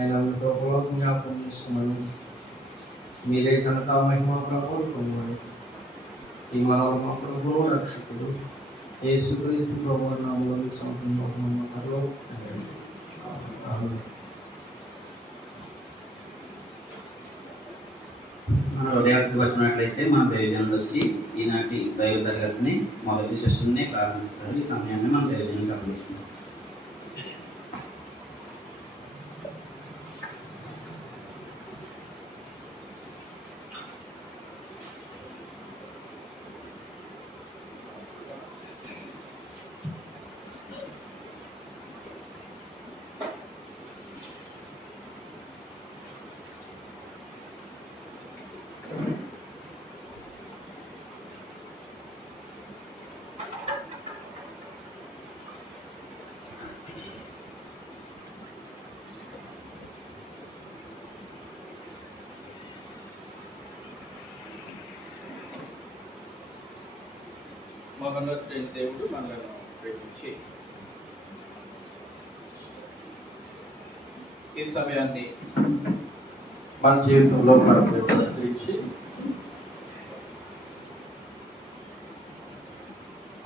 ఆయన ప్రభువులో జ్ఞాపకం చేసుకున్నాను. మీరే కనుక మహిమ కోరుకున్నాను. ఈ మనవ మా ప్రభువు రక్షకుడు యేసుక్రీస్తు ప్రభువు నామములో సంపూర్ణ మన హృదయానికి వచ్చినట్లయితే మన దైవజనులు వచ్చి ఈనాటి దైవ తరగతిని మొదటి సెషన్ని ప్రారంభిస్తారు. ఈ సమయాన్ని మన దైవజనులకు అప్పగిస్తున్నాం. మహోన్నతుడైన దేవుడు మనలను ప్రేమించి ఈ సమయాన్ని మన జీవితంలో పరిచి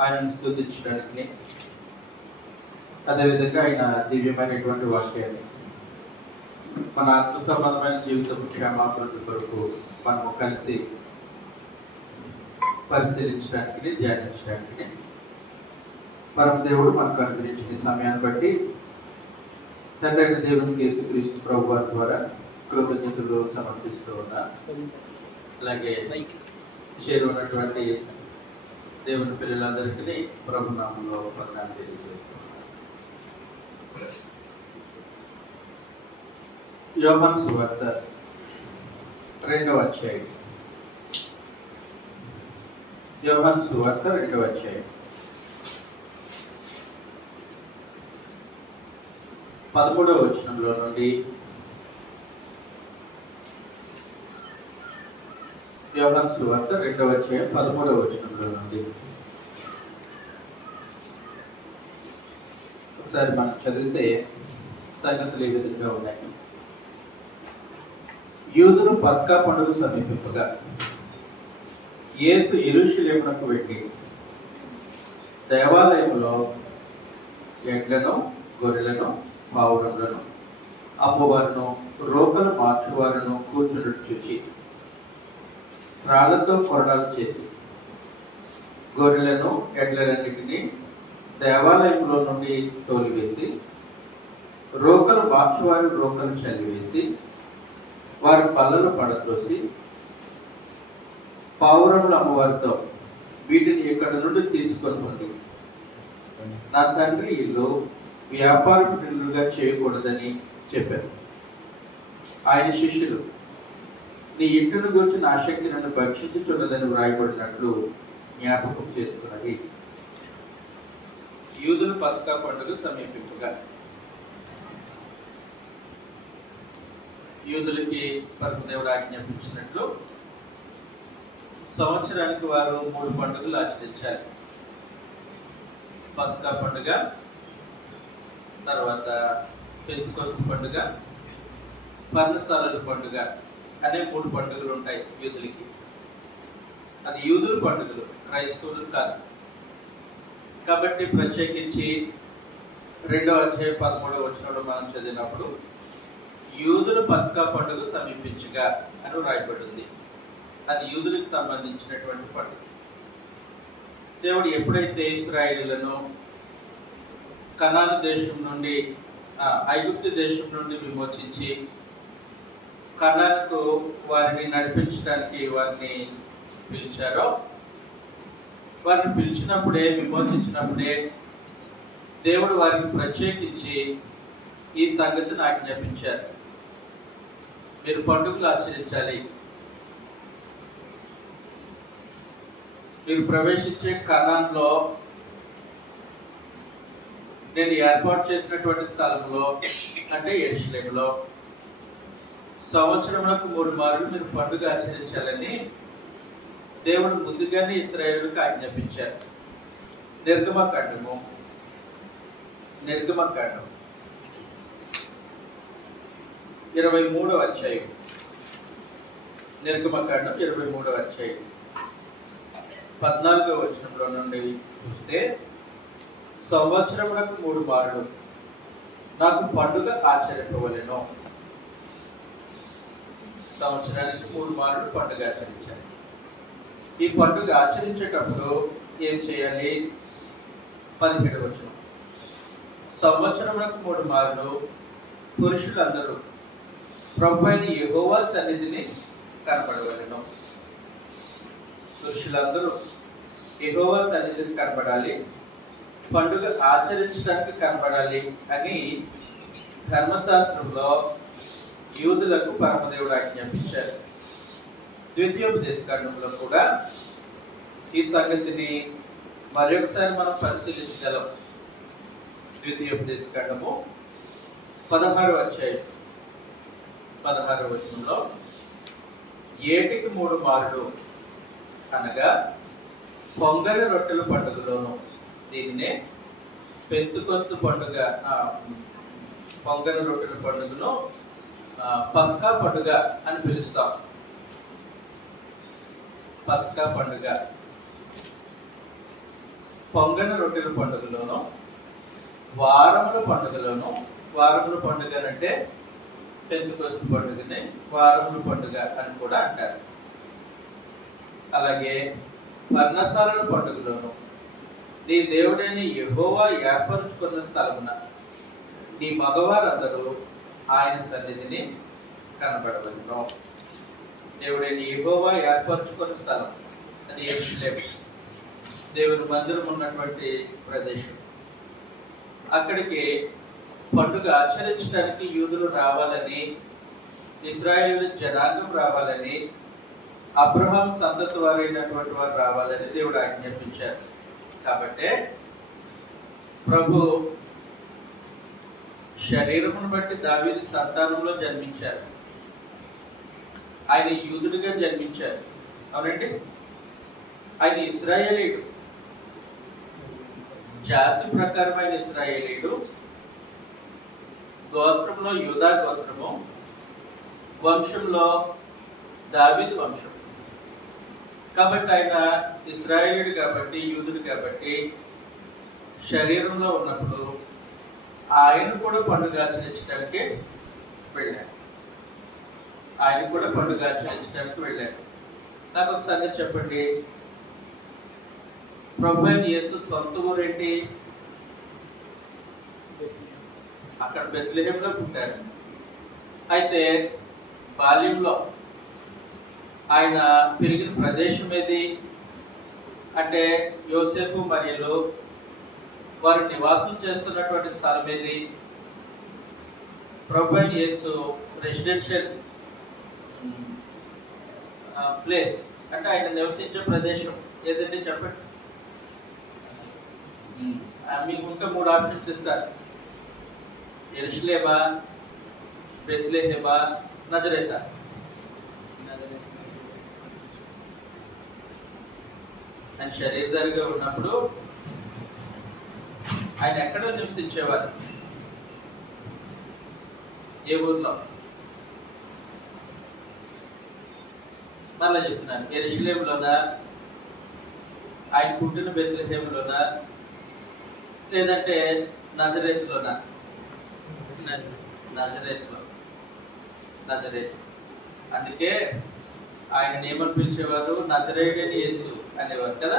ఆయనను స్తుతించడానికి, అదేవిధంగా ఆయన దివ్యమైనటువంటి వాక్యాన్ని మన ఆత్మ సంబంధమైన జీవితం క్షేమాభివృద్ధి కొరకు మనము కలిసి పరిశీలించడానికి, ధ్యానించడానికి పరమ దేవుడు మనకు అనుగ్రహించిన సమయాన్ని బట్టి తండ్రి అయిన దేవునికి యేసుక్రీస్తు ప్రభు వారి ద్వారా కృతజ్ఞతలు సమర్పిస్తూ ఉన్నా. అలాగే చేరున్నటువంటి దేవుని పిల్లలందరికీ ప్రభు నామంలో వందనాలు తెలియజేస్తున్నాను. యోహాను సువార్త 2వ అధ్యాయం. యోహాను సువార్త 2వ అధ్యాయం 11వ వచనంలో నుండి యోహాను సువార్త 2వ అధ్యాయం 13వ వచనంలో నుండి ఒకసారి మనం చదివితే సంగతులు ఏ విధంగా ఉన్నాయి. యూదులు పస్కా పండుగ సమీపింపగా యేసు యెరూషలేమునకు వెళ్ళి దేవాలయంలో ఎడ్లను, గొర్రెలను, పావురములను, అమ్మవారును, రోకలు మార్చువారును కూర్చున్నట్టు చూచి రాళ్లతో కొరడాలు చేసి గొర్రెలను, ఎడ్లన్నిటినీ దేవాలయంలో నుండి తోలివేసి రోకలు మార్చువారి రోకలు చల్లివేసి వారి పళ్ళను పడత్రోసి పావురముల అమ్మవారితో వీటిని ఇక్కడి నుండి తీసుకొని పోండి, నా తండ్రి ఇల్లు వ్యాపారపు ఇల్లుగా చేయకూడదని చెప్పారు. ఆయన శిష్యులు నీ ఇంటిని గురించి నా ఆసక్తి నన్ను భక్షించుచున్నదని వ్రాయబడినట్లు జ్ఞాపకం చేసుకున్నది. యూదుల పస్కా పండుగ సమీపింపగా యూదులకి పరమదేవుడు ఆజ్ఞాపించినట్లు సంవత్సరానికి వారు 3 పండుగలు ఆచరించాలి. పస్కా పండుగ, తర్వాత పెంతెకొస్తు పండుగ, పర్ణశాలల పండుగ అనే 3 పండుగలు ఉంటాయి యూదులకి. అది యూదుల పండుగలు, క్రైస్తవులు కాదు. కాబట్టి ప్రత్యేకించి 2వ అధ్యాయం 13వ వచనంలో మనం చదివినప్పుడు యూదుల పస్కా పండుగ సమీపించగా అని రాయబడింది. అది యూదులకు సంబంధించినటువంటి పండుగ. దేవుడు ఎప్పుడైతే ఇశ్రాయేలులను కనాను దేశం నుండి, ఐగుప్తు దేశం నుండి విమోచించి కనానుకు వారిని నడిపించడానికి వారిని పిలిచారో, వారిని పిలిచినప్పుడే, విమోచించినప్పుడే దేవుడు వారికి ప్రత్యేకించి ఈ సంగతిని ఆజ్ఞాపించారు. మీరు పండుగలు ఆచరించాలి, మీరు ప్రవేశించే కనాన్లో నేను ఏర్పాటు చేసినటువంటి స్థలంలో అంటే యెరూషలేములో సంవత్సరములకు 3 మార్లు మీరు పండుగ ఆచరించాలని దేవుడు ముందుగానే ఇశ్రాయేలుకు ఆజ్ఞాపించారు. నిర్గమకాండము 23వ అధ్యాయం, నిర్గమకాండం 23వ అధ్యాయం 14వ వచనంలో నుండి చూస్తే, సంవత్సరములకు 3 మార్లు నాకు పండుగ ఆచరింపవలెను. సంవత్సరానికి 3 మార్లు పండుగ ఆచరించాలి. ఈ పండుగ ఆచరించేటప్పుడు ఏం చేయాలి? 17వ వచనం, సంవత్సరములకు 3 మార్లు పురుషులందరూ ప్రభువైన యెహోవా సన్నిధిని కనపడవలెను. పురుషులందరూ యెహోవా సన్నిధిని కనపడాలి, పండుగ ఆచరించడానికి కనపడాలి అని ధర్మశాస్త్రంలో యూదులకు పరమదేవుడు ఆజ్ఞాపించారు. ద్వితీయోపదేశకాండంలో కూడా ఈ సంగతిని మరొకసారి మనం పరిశీలించగలం. ద్వితీయోపదేశకాండము 16వ అధ్యాయం 16వ వచనంలో, ఏటికి 3 మార్లు అనగా పొంగని రొట్టెల పండుగలోను, దీన్నే పెంతుకొస్తు పండుగ, పొంగని రొట్టెల పండుగను పస్కా పండుగ అని పిలుస్తాం. పస్కా పండుగ, పొంగని రొట్టెల పండుగలోను, వారముల పండుగలోను, వారముల పండుగ అంటే పెంతుకొస్తు పండుగని వారముల పండుగ అని కూడా అంటారు. అలాగే పర్ణశాలల పండుగలోను, నీ దేవుడైన యెహోవా ఏర్పరచుకున్న స్థలమున నీ మగవారందరూ ఆయన సన్నిధిని కనబడవలెను. దేవుడైన యెహోవా ఏర్పరచుకున్న స్థలం అది యెరూషలేము, దేవుని మందిరం ఉన్నటువంటి ప్రదేశం. అక్కడికి పండుగ ఆచరించడానికి యూదులు రావాలని, ఇశ్రాయేలు జనాంగం రావాలని, అబ్రహాం సంతతి వారైనటువంటి వారు రావాలని దేవుడు ఆజ్ఞాపించారు. కాబట్టి ప్రభు శరీరమును బట్టి దావీదు సంతానంలో జన్మించారు. ఆయన యూదుడిగా జన్మించారు, అవునండి. ఆయన ఇశ్రాయేలీయుడు, జాతి ప్రకారమైన ఇశ్రాయేలీయుడు, గోత్రంలో యూదా గోత్రము, వంశంలో దావీదు వంశం. కాబట్టి ఆయన ఇశ్రాయేలీయుడు కాబట్టి, యూదుడు కాబట్టి, శరీరంలో ఉన్నప్పుడు ఆయన కూడా పండుగ ఆచరించడానికి వెళ్ళారు. ఆయన కూడా పండుగ ఆచరించడానికి వెళ్ళారు. నాకు ఒక సంగతి చెప్పండి, ప్రభువైన యేసు సొంత ఊరేంటి? అక్కడ బెత్లెహేంలో పుట్టారు. అయితే బాల్యంలో ఆయన పెరిగిన ప్రదేశం ఏది అంటే యోసేపు మరియలు వారు నివాసం చేస్తున్నటువంటి స్థలం ఏది? ప్రభువైన యేసు రెసిడెన్షియల్ ప్లేస్ అంటే ఆయన నివసించే ప్రదేశం ఏదంటే చెప్పండి. మీకు ఇంకా 3 ఆప్షన్స్ ఇస్తారు: యెరూషలేమా, బెత్లెహేమా, నజరేతా. ఆయన శరీరధారిగా ఉన్నప్పుడు ఆయన ఎక్కడ నివసించేవారు? ఏ ఊర్లో? మళ్ళీ చెప్తున్నాను, యెరూషలేములోనా, ఆయన పుట్టిన బెత్లెహేములోనా, లేదంటే నజరేతులోనా? నజరేతులో. అందుకే ఆయన ఏమని పిలిచేవారు? నజరేయుడైన యేసు అనేవారు కదా.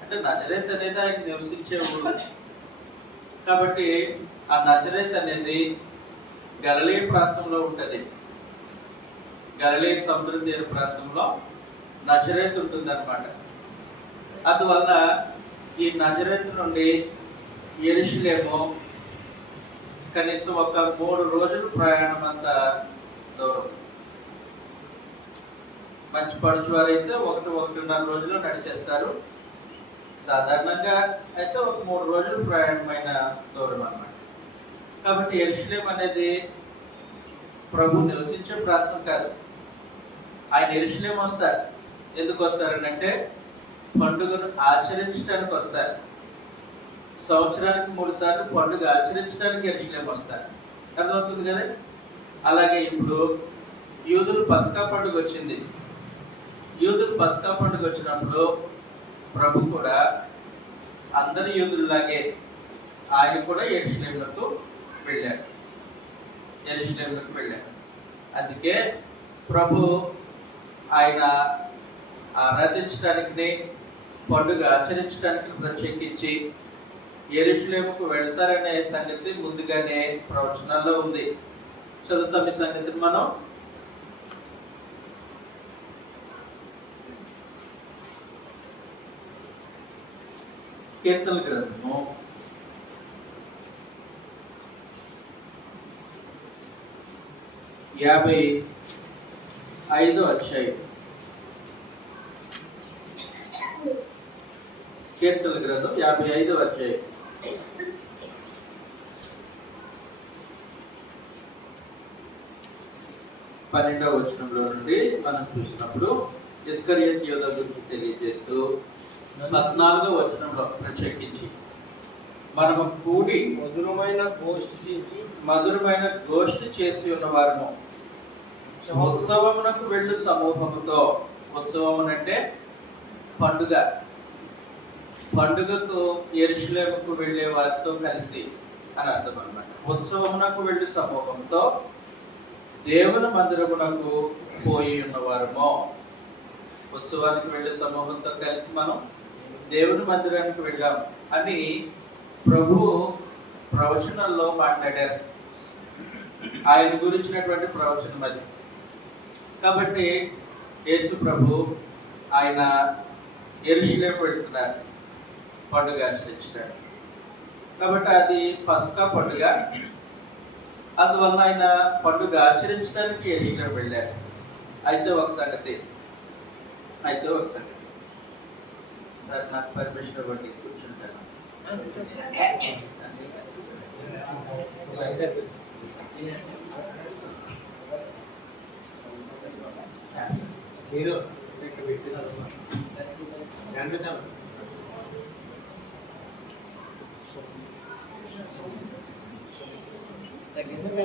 అంటే నజరేత్ అనేది ఆయన నివసించే ఊరు. కాబట్టి ఆ నజరేత్ అనేది గలిలయ ప్రాంతంలో ఉంటుంది. గలిలయ సముద్ర తీర ప్రాంతంలో నజరేత్ ఉంటుంది అనమాట. అందువల్ల ఈ నజరేత్ నుండి యెరూషలేము కనీసం ఒక 3 రోజులు ప్రయాణం అంత దూరం. మంచి పడుచువారు అయితే 1-1.5 రోజుల్లో నడిచేస్తారు. సాధారణంగా అయితే ఒక 3 రోజులు ప్రయాణమైన దూరం అన్నమాట. కాబట్టి యెరూషలేం అనేది ప్రభు నివసించే ప్రాంతం కాదు. ఆయన యెరూషలేం వస్తారు. ఎందుకు వస్తారనంటే పండుగను ఆచరించడానికి వస్తారు. సంవత్సరానికి 3 సార్లు పండుగ ఆచరించడానికి యెరూషలేం వస్తారు. అర్థమవుతుంది కదా. అలాగే ఇప్పుడు యూదులు పస్కా పండుగ వచ్చింది. యూదులు పస్కా పండుగ వచ్చినప్పుడు ప్రభు కూడా అందరి యూదుల్లాగే ఆయన కూడా యెరూషలేమునకు వెళ్ళాడు. అందుకే ప్రభు ఆయన ఆరాధించడానికి, పండుగ ఆచరించడానికి ప్రత్యేకించి యెరూషలేముకు వెళ్తారనే సంగతి ముందుగానే ప్రవచనాల్లో ఉంది. చదువుతాం ఈ సంగతిని మనం. కీర్తనల గ్రంథము 55వ అధ్యాయం. కీర్తనల గ్రంథం 55వ అధ్యాయం. పన్నెండవ వచనంలో నుండి మనం చూసినప్పుడు ఇస్కరియోతు యోధ గురించి తెలియజేస్తూ 14వ వచనంలో ప్రత్యేకించి మనము కూడి మధురమైన గోష్ఠి చేసి ఉన్న వారము ఉత్సవమునకు వెళ్ళు సమూహముతో. ఉత్సవం అంటే పండుగకు యెరూషలేముకు వెళ్ళే వారితో కలిసి అని అర్థం అన్నమాట. ఉత్సవమునకు వెళ్ళు సమూహంతో దేవుని మందిరమునకు పోయి ఉన్నవారము. ఉత్సవానికి వెళ్ళే సమూహంతో కలిసి మనం దేవుని మందిరానికి వెళ్ళాం అని ప్రభు ప్రవచనాల్లో మాట్లాడారు. ఆయన గురించినటువంటి ప్రవచనం అది. కాబట్టి యేసు ప్రభు ఆయన యెరూషలేము వెళ్తున్నారు పండుగ ఆచరించడానికి. కాబట్టి అది పస్కా పండుగ. అందువల్ల ఆయన పండుగ ఆచరించడానికి యెరూషలేము వెళ్ళారు. అయితే ఒక సంగతి సార్, నాకు పర్మిషన్ ఇవ్వండి, కూర్చుంటాను.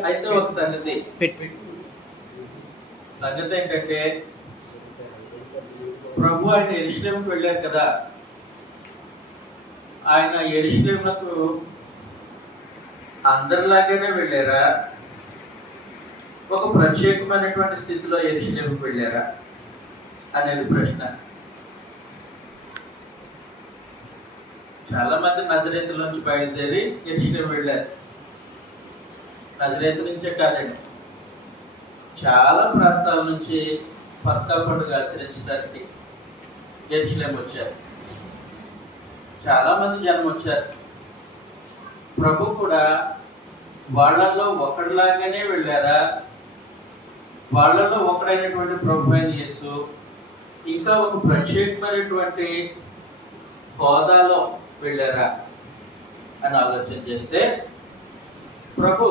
అయితే ఒక సంగతి ఏంటంటే ప్రభు ఆయన యెరూషలేముకు వెళ్ళారు కదా. ఆయన యెరూషలేముకు అందరిలాగానే వెళ్ళారా? ఒక ప్రత్యేకమైనటువంటి స్థితిలో యెరూషలేముకు వెళ్ళారా అనేది ప్రశ్న. చాలా మంది నజరేతు నుంచి బయలుదేరి యెరూషలేము వెళ్ళారు. నజరేతు నుంచే కాదండి, చాలా ప్రాంతాల నుంచి పస్కా పండుగ ఆచరించడానికి యెరూషలేము వచ్చారు. చాలా మంది జనం వచ్చారు. ప్రభు కూడా వాళ్ళల్లో ఒకటిలాగానే వెళ్ళారా? వాళ్ళలో ఒకడైనటువంటి ప్రభు అయిన యేసు ఇంకా ఒక ప్రత్యేకమైనటువంటి హోదాలో వెళ్ళారా అని ఆలోచన చేస్తే, ప్రభు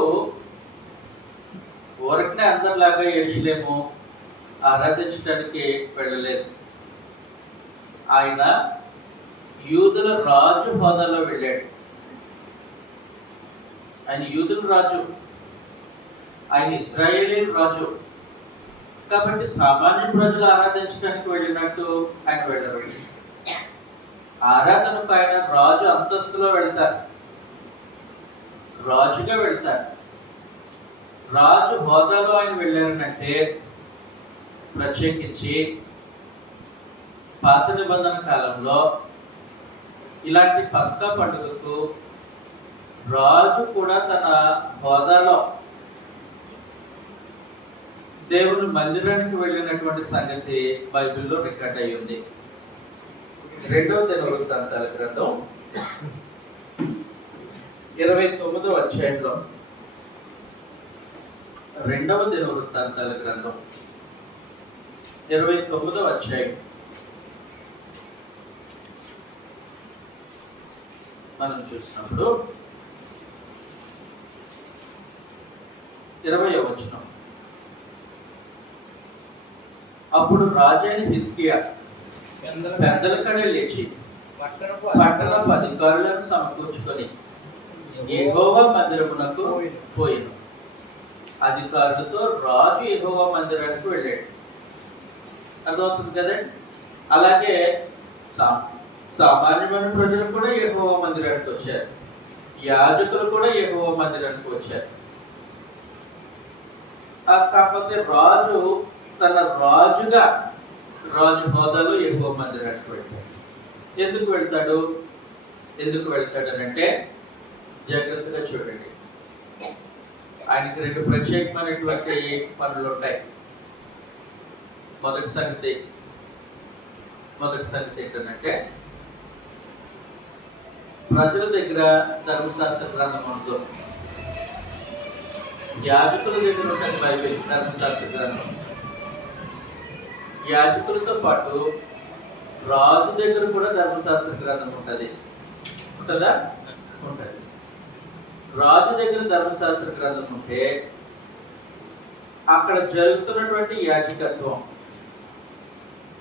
ఊరకనే అందరిలాగా యెరూషలేము ఆరాధించడానికి వెళ్ళలేదు. ఆయన యూదుల రాజు హోదాలో వెళ్ళాడు. ఆయన యూదుల రాజు, ఆయన ఇశ్రాయేలీల రాజు. కాబట్టి సామాన్య ప్రజలు ఆరాధించడానికి వెళ్ళినట్టు ఆయన వెళ్ళరు. ఆరాధనకు ఆయన రాజు అంతస్తులో వెళ్తారు, రాజుగా వెళ్తారు. రాజు హోదాలో ఆయన వెళ్ళారనంటే ప్రత్యేకించి పాత నిబంధన కాలంలో ఇలాంటి పస్కా పండుగకు రాజు కూడా తన హోదాలో దేవుని మందిరానికి వెళ్ళినటువంటి సంగతి బైబిల్లో రికార్డ్ అయి ఉంది. 2వ దినవృత్తాంతాల గ్రంథం 29వ అధ్యాయంలో, 2వ దినవృత్తాంతాల గ్రంథం 29వ అధ్యాయం మనం చూసినప్పుడు 20వ వచనం. అప్పుడు రాజైన హిజ్కియా పెద్దల కడే లేచి పట్టణపు అధికారులను సమకూర్చుకొని యెహోవా మందిరమునకు పోయిను. అధికారులతో రాజు యెహోవా మందిరానికి వెళ్ళాడు. అర్థమవుతుంది కదండి. అలాగే సామాన్యమైన ప్రజలు కూడా యెహోవా మందిరానికి వచ్చారు, యాజకులు కూడా యెహోవా మందిరానికి వచ్చారు. కాకపోతే రాజు తన రాజు హోదాలో యెహోవా మందిరానికి వెళ్తాడు. ఎందుకు వెళ్తాడు అని అంటే జాగ్రత్తగా చూడండి. ఆయనకి 2 ప్రత్యేకమైనటువంటి పనులు ఉంటాయి. మొదటి సంగతి ఏంటంటే, ప్రజల దగ్గర ధర్మశాస్త్ర గ్రంథం ఉందో, యాజకుల దగ్గర ఉంటుంది బైబిల్ ధర్మశాస్త్ర గ్రంథం. యాజకులతో పాటు రాజు దగ్గర కూడా ధర్మశాస్త్ర గ్రంథం ఉంటుందా? ఉంటుంది. రాజు దగ్గర ధర్మశాస్త్ర గ్రంథం ఉంటే అక్కడ జరుగుతున్నటువంటి యాజకత్వం,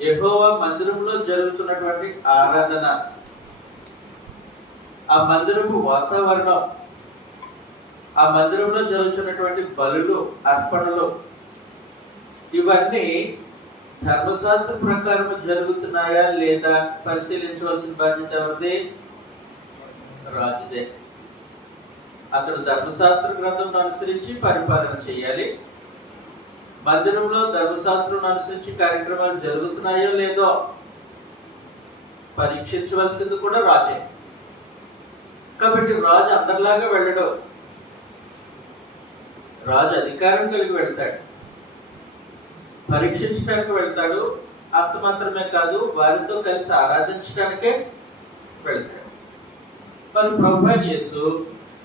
యెహోవా మందిరంలో జరుగుతున్నటువంటి ఆరాధన, ఆ మందిరపు వాతావరణం, ఆ మందిరంలో జరుగుతున్నటువంటి బలులు, అర్పణలు, ఇవన్నీ ధర్మశాస్త్ర ప్రకారం జరుగుతున్నాయా లేదా పరిశీలించవలసిన బాధ్యత ఎవరిది? రాజుదే. అతడు ధర్మశాస్త్ర గ్రంథం అనుసరించి పరిపాలన చేయాలి. మందిరంలో ధర్మశాస్త్రం అనుసరించి కార్యక్రమాలు జరుగుతున్నాయో లేదో పరీక్షించవలసింది కూడా రాజే. కాబట్టి రాజు అందరిలాగా వెళ్ళడు. రాజు అధికారం కలిగి వెళ్తాడు, పరీక్షించడానికి వెళ్తాడు. అంత మాత్రమే కాదు, వారితో కలిసి ఆరాధించడానికే వెళ్తాడు. మరి ప్రభువైన యేసు,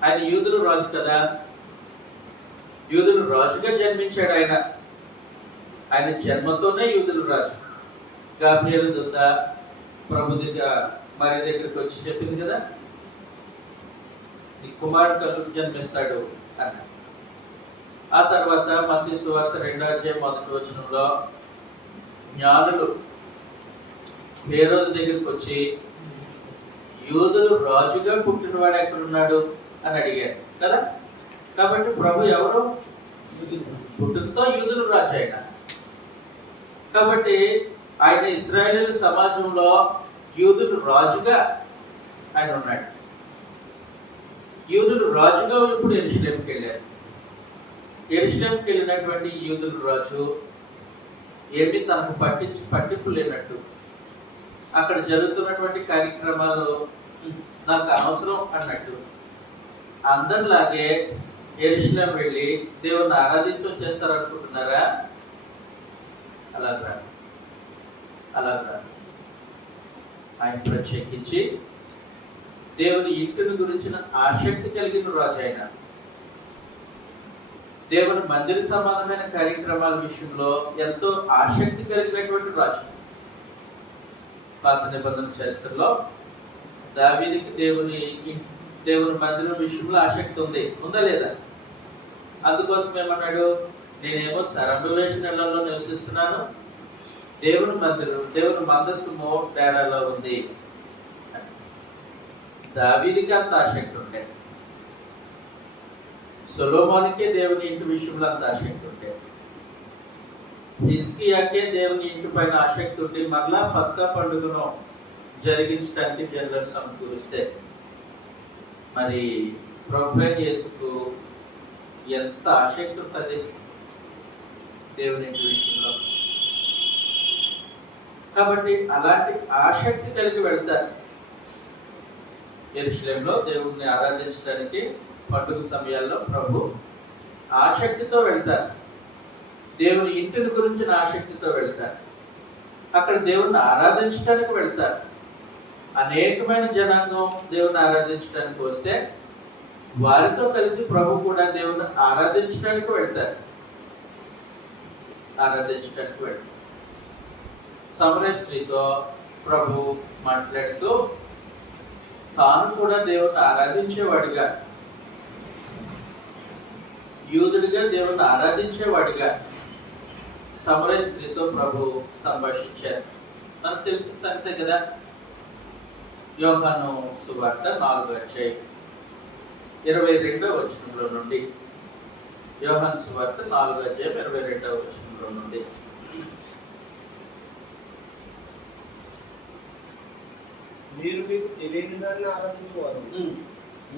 ఆయన యూదుల రాజు కదా, యూదుల రాజుగా జన్మించాడు. ఆయన జన్మతోనే యూదుల రాజు. గాబ్రియేలు దూత ప్రభు మరి దగ్గరికి వచ్చి చెప్పింది కదా, నీ కుమారుడు కలుగు జన్మిస్తాడు అని. ఆ తర్వాత మత్తయి సువార్త 2వ అధ్యాయం 1వ వచనంలో జ్ఞానులు హేరోదు దగ్గరికి వచ్చి, యూదులు రాజుగా పుట్టినవాడు ఎక్కడున్నాడు అని అడిగారు కదా. కాబట్టి ప్రభు ఎవరు? పుట్టుకతో యూదులు రాజు ఆయన. కాబట్టి ఆయన ఇశ్రాయేలు సమాజంలో యూదులు రాజుగా ఆయన ఉన్నాడు. యూదులు రాజుగా ఇప్పుడు యెరూషలేముకి వెళ్ళారు. యెరూషలేముకి వెళ్ళినటువంటి యూదుల రాజు ఏమి తనకు పట్టింపు లేనట్టు, అక్కడ జరుగుతున్నటువంటి కార్యక్రమాలు నాకు అనవసరం అన్నట్టు, అందరిలాగే యెరూషలేము వెళ్ళి దేవుణ్ణి ఆరాధించడం చేస్తారనుకుంటున్నారా? అలాగా ఆయన ప్రత్యేకించి దేవుని ఇంటిని గురించిన ఆసక్తి కలిగిన రాజు ఆయన. దేవుని మందిర సంబంధమైన కార్యక్రమాల విషయంలో ఎంతో ఆసక్తి కలిగినటువంటి రాజు. పాత నిబంధన చరిత్రలో దావీదుకి దేవుని మందిరం విషయంలో ఆసక్తి ఉందా లేదా? అందుకోసం ఏమన్నాడు, నేనేమో సరంభవేష నెలల్లో నివసిస్తున్నాను, దేవుని మందిరం, దేవుని మందస్సు డేరాలో ఉంది. దావీదుకి అంత ఆసక్తి ఉంటే, సొలొమోనుకే దేవుని ఇంటి విషయంలో అంత ఆసక్తి ఉంటే, హిజ్కియాకే దేవుని ఇంటి పైన ఆసక్తి ఉంటే, మరలా పస్కా పండుగను జరిగించడానికి జనులను సమకూరిస్తే, మరి ప్రభువైన యేసుకు ఎంత ఆసక్తి ఉంటుంది దేవుని ఇంటి విషయంలో. కాబట్టి అలాంటి ఆసక్తి కలిగి వెళ్తారు. యెరూషలేములో దేవుణ్ణి ఆరాధించడానికి పండుగ సమయాల్లో ప్రభు ఆసక్తితో వెళ్తారు. దేవుని ఇంటిని గురించిన ఆసక్తితో వెళ్తారు. అక్కడ దేవుణ్ణి ఆరాధించడానికి వెళ్తారు. అనేకమైన జనాంగం దేవుని ఆరాధించడానికి వస్తే వారితో కలిసి ప్రభు కూడా దేవుని ఆరాధించడానికి వెళ్తారు. సమరయ స్త్రీతో ప్రభు మాట్లాడుతూ తాను కూడా దేవుని ఆరాధించేవాడిగా, యూదుడిగా దేవుని ఆరాధించేవాడిగా సమరయ స్త్రీతో ప్రభు సంభాషించారు. మనకు తెలిసిన సంగతే కదా. యోహాను సువార్త 4వ అధ్యాయం 22వ వచనంలో నుండి యోహాను సువార్త 4:22 నుండి. మీరు మీకు తెలియని దాన్ని ఆరాధించేవారు,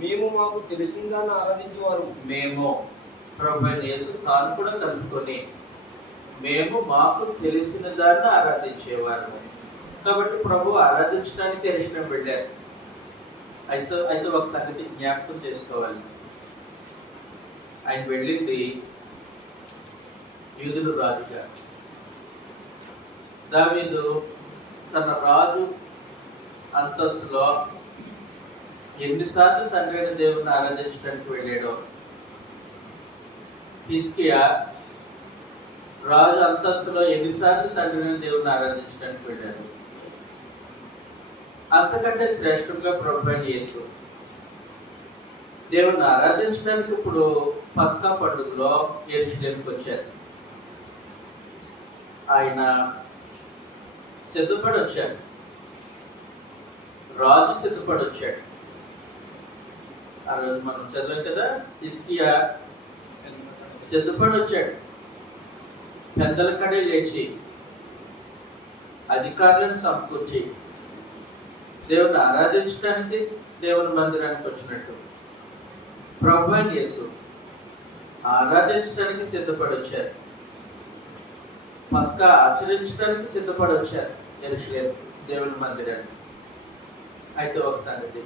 మేము మాకు తెలిసిన దాన్ని ఆరాధించేవారు. మేము ప్రభు యేసు తాను కూడా కలుపుకొని మేము మాకు తెలిసిన దాన్ని ఆరాధించేవారు. కాబట్టి ప్రభు ఆరాధించడానికి ఎరుషలేం వెళ్ళారు. అయితే ఒక సంగతి జ్ఞాపకం చేసుకోవాలి. ఆయన వెళ్ళింది యూదుల రాజుగా. దావీదు తన రాజు అంతస్తులో ఎన్నిసార్లు తండ్రి అయిన దేవుని ఆరాధించడానికి వెళ్ళాడో, హిజ్కియా రాజు అంతస్తులో ఎన్నిసార్లు తండ్రి అయిన దేవుని ఆరాధించడానికి వెళ్ళాడు. అంతకంటే శ్రేష్ఠంగా ప్రభు అయిన యేసు దేవుని ఆరాధించడానికి ఇప్పుడు పస్కా పండుగలో యెరూషలేముకి వచ్చారు. ఆయన సిద్ధపడి వచ్చాడు, రాజు సిద్ధపడి వచ్చాడు. ఆ రోజు మనం చదివాం కదా, హిజ్కియా సిద్ధపడి వచ్చాడు. పెద్దల కడే లేచి అధికారులను సమకూర్చి దేవుని ఆరాధించడానికి దేవుని మందిరానికి వచ్చినట్టు ప్రభు అయిన యేసు ఆరాధించడానికి సిద్ధపడి వచ్చారు. పస్కా ఆచరించడానికి సిద్ధపడి వచ్చారు యెరూషలేము దేవుని మందిరాన్ని. అయితే ఒక సంగతి,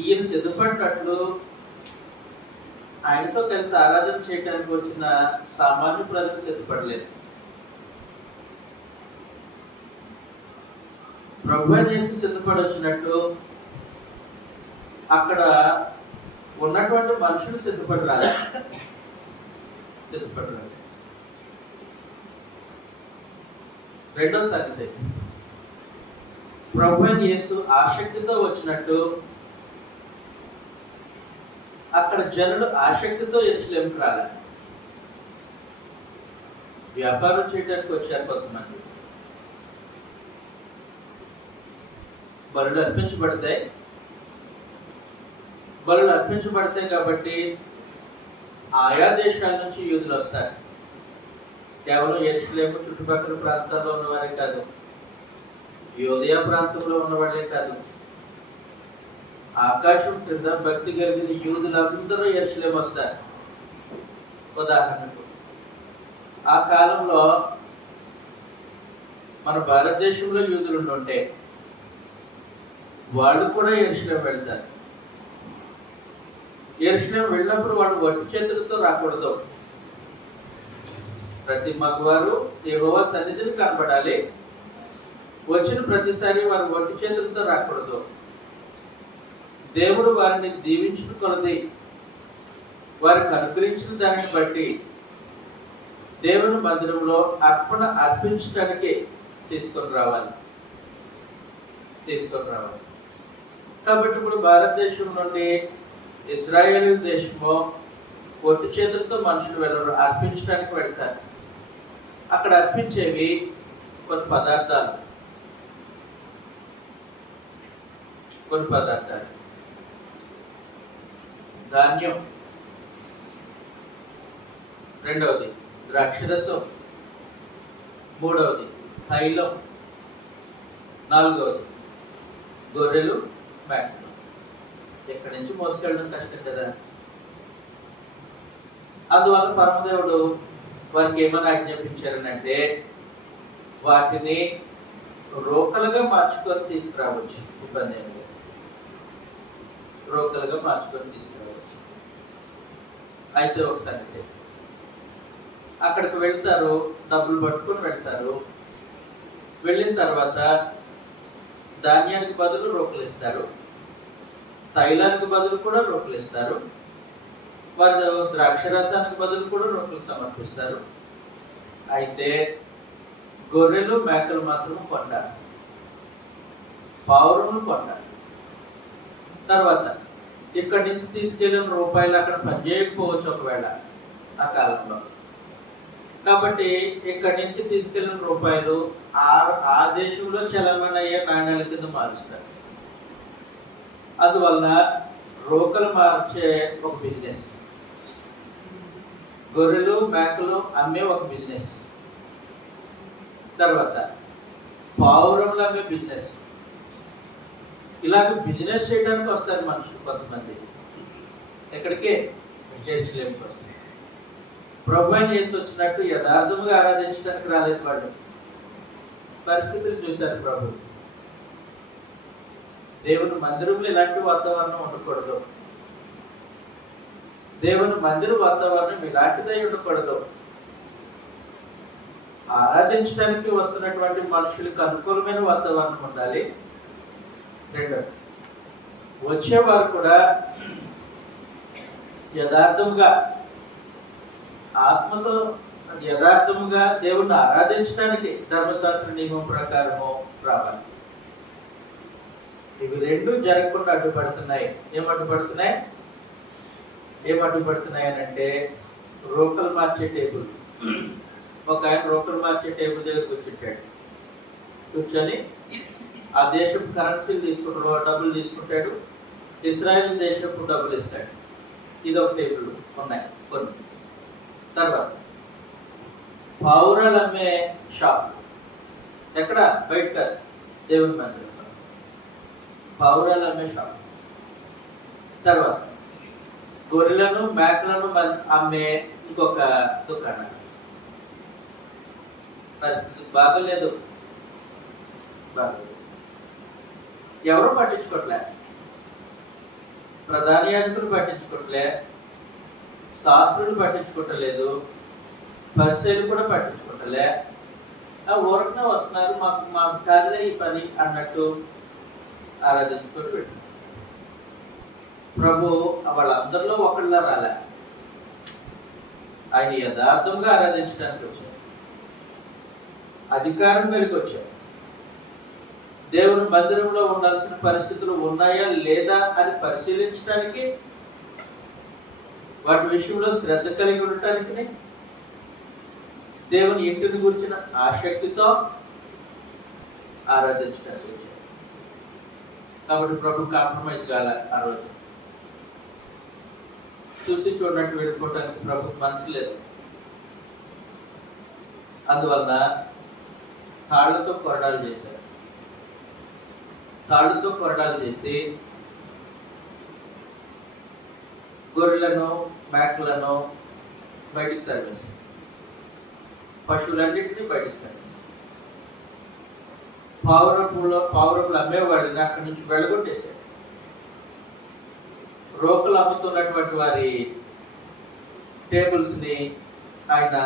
ఈయన సిద్ధపడినట్లు ఆయనతో కలిసి ఆరాధన చేయడానికి వచ్చిన సామాన్య ప్రజలు సిద్ధపడలేదు. ప్రభు అయిన యేసు సిద్ధపడి వచ్చినట్టు అక్కడ ఉన్నటువంటి మనుషులు సిద్ధపడరాలి. రెండో సంగతి, ప్రభు అయిన యేసు ఆసక్తితో వచ్చినట్టు అక్కడ జనులు ఆసక్తితో యెరూషలేముకి రాలేదు. వ్యాపారం చేయడానికి వచ్చారు కొంతమంది. బలులు అర్పించబడతాయి కాబట్టి ఆయా దేశాల నుంచి యూదులు వస్తారు. కేవలం యెరూషలేము చుట్టుపక్కల ప్రాంతాల్లో ఉన్నవారే కాదు, యూదయ ప్రాంతంలో ఉన్నవాళ్ళే కాదు, ఆకాశం క్రింద భక్తి కలిగిన యూదులందరూ యెరూషలేము వస్తారు. ఉదాహరణకు ఆ కాలంలో మన భారతదేశంలో యూదులు ఉంటే వాళ్ళు కూడా యెరూషలేము వెళ్తారు. యెరూషలేము వెళ్ళినప్పుడు వాళ్ళు వట్టి చేతులతో రాకూడదు. ప్రతి మగవారు యెహోవా సన్నిధిని కనబడాలి. వచ్చిన ప్రతిసారి వారు వట్టి చేతులతో రాకూడదు. దేవుడు వారిని దీవించిన కొలది వారికి అనుగ్రహించిన దానిని బట్టి దేవుని మందిరంలో అర్పణ అర్పించడానికి తీసుకొని రావాలి. కాబట్టి ఇప్పుడు భారతదేశం నుండి ఇజ్రాయేల్ దేశము ఒట్టు చేతులతో మనుషులు వెళ్ళరు, అర్పించడానికి వెళ్తారు. అక్కడ అర్పించేవి కొన్ని పదార్థాలు. ధాన్యం, రెండవది ద్రాక్షరసం, మూడవది తైలం, నాలుగవది గొర్రెలు, మేకలు. ఎక్కడి నుంచి మోసుకెళ్ళడం కష్టం కదా. అందువల్ల పరమదేవుడు వారికి ఏమని ఆజ్ఞాపించారనంటే వాటిని రోకలుగా మార్చుకొని తీసుకురావచ్చు. ఇబ్బంది ఏమి లేదు, రోకలుగా మార్చుకొని తీసుకురావచ్చు. అయితే ఒకసారి అక్కడికి వెళ్తారు, డబ్బులు పట్టుకొని వెళ్తారు. వెళ్ళిన తర్వాత ధాన్యానికి బదులు రోకలు ఇస్తారు, తైలానికి బదులు కూడా రోకలు ఇస్తారు, వారు ద్రాక్షరసానికి బదులు కూడా రోకలు సమర్పిస్తారు. అయితే గొర్రెలు మేకలు మాత్రం కొంటారు, పావురములు కొంటారు. తర్వాత ఇక్కడి నుంచి తీసుకెళ్ళిన రూపాయలు అక్కడ పనిచేయకపోవచ్చు ఒకవేళ ఆ కాలంలో. కాబట్టి ఇక్కడి నుంచి తీసుకెళ్ళిన రూపాయలు ఆ దేశంలో చలామణి అయ్యే నాణ్యాల కింద మారుస్తారు. అందువల్ల రోకలు మార్చే ఒక బిజినెస్ గొర్రెలు మేకలు అమ్మే ఒక బిజినెస్. తర్వాత పావురములు అమ్మే బిజినెస్. ఇలాగ బిజినెస్ చేయడానికి వస్తారు మనుషులు కొంతమంది. ఎక్కడికే జెరూసలేంకి వస్తారు. ప్రభు అయిన యేసు వచ్చినట్టు యథార్థముగా ఆరాధించడానికి రాలేదు వాళ్ళు. పరిస్థితులు చూశారు ప్రభు. దేవుని మందిరంలో ఇలాంటి వాతావరణం ఉండకూడదు. దేవుని మందిర వాతావరణం ఇలాంటిదై ఉండకూడదు. ఆరాధించడానికి వస్తున్నటువంటి మనుషులకు అనుకూలమైన వాతావరణం ఉండాలి. రెండోది, వచ్చేవారు కూడా యథార్థముగా ఆత్మతో యథార్థముగా దేవుణ్ణి ఆరాధించడానికి ధర్మశాస్త్ర నియమం ప్రకారము రావాలి. ఇవి రెండు జరగకుండా అడ్డుపడుతున్నాయి. ఏం అడ్డుపడుతున్నాయి అని అంటే, రోకలు మార్చే టేబుల్. ఒక ఆయన రోకలు మార్చే టేబుల్ దగ్గర కూర్చొని ఆ దేశపు కరెన్సీలు తీసుకుంటాడు, డబ్బులు తీసుకుంటాడు. ఇస్రాయేల్ దేశపు డబ్బులు ఇస్తాడు. ఇది ఒక టేబుల్ ఉన్నాయి కొన్ని. తర్వాత పావురాలు అమ్మే షాప్. ఎక్కడ? బయట కాదు, దేవుని మందిరం. పావురాలు అమ్మే షాప్. తర్వాత గొర్రెలను మేకలను అమ్మే ఇంకొక దుకాణం. పరిస్థితి బాగలేదు. ఎవరు పట్టించుకోవట్లే. ప్రధాన యాజకులు పట్టించుకోవట్లే, శాస్త్రులు పట్టించుకోవట్లేదు, పరిచయాలు కూడా పట్టించుకోవట్లే. ఊరకనే వస్తున్నారు, మాకు కాదులే ఈ పని అన్నట్టు ఆరాధించుకొని పెట్టారు. ప్రభు వాళ్ళందరిలో ఒకళ్ళ రాలే. ఆయన యథార్థంగా ఆరాధించడానికి వచ్చారు. అధికారం కలిగి వచ్చారు. దేవుని మందిరంలో ఉండాల్సిన పరిస్థితులు ఉన్నాయా లేదా అని పరిశీలించడానికి, వాటి విషయంలో శ్రద్ధ కలిగి ఉండటానికి, దేవుని ఇంటిని గురించిన ఆసక్తితో ఆరాధించడానికి వచ్చారు. కాబట్టి ప్రభు కాంప్రమైజ్ కాలే. ఆ రోజు చూసి చూడనట్టు వెళ్ళిపోవటానికి ప్రభు మనసు లేదు. అందువలన తాళ్లతో కొరడాలు చేశారు. తాళ్లతో కొరడాలు చేసి గొర్రెలను మేకలను బయటికి తరిమేశారు. పశువులన్నింటినీ బయటికి తరిమేశారు. పావురములు అమ్మేవాడిని అక్కడి నుంచి వెళ్ళగొట్టేశారు. రోకలు అమ్ముతున్నటువంటి వారి టేబుల్స్ని ఆయన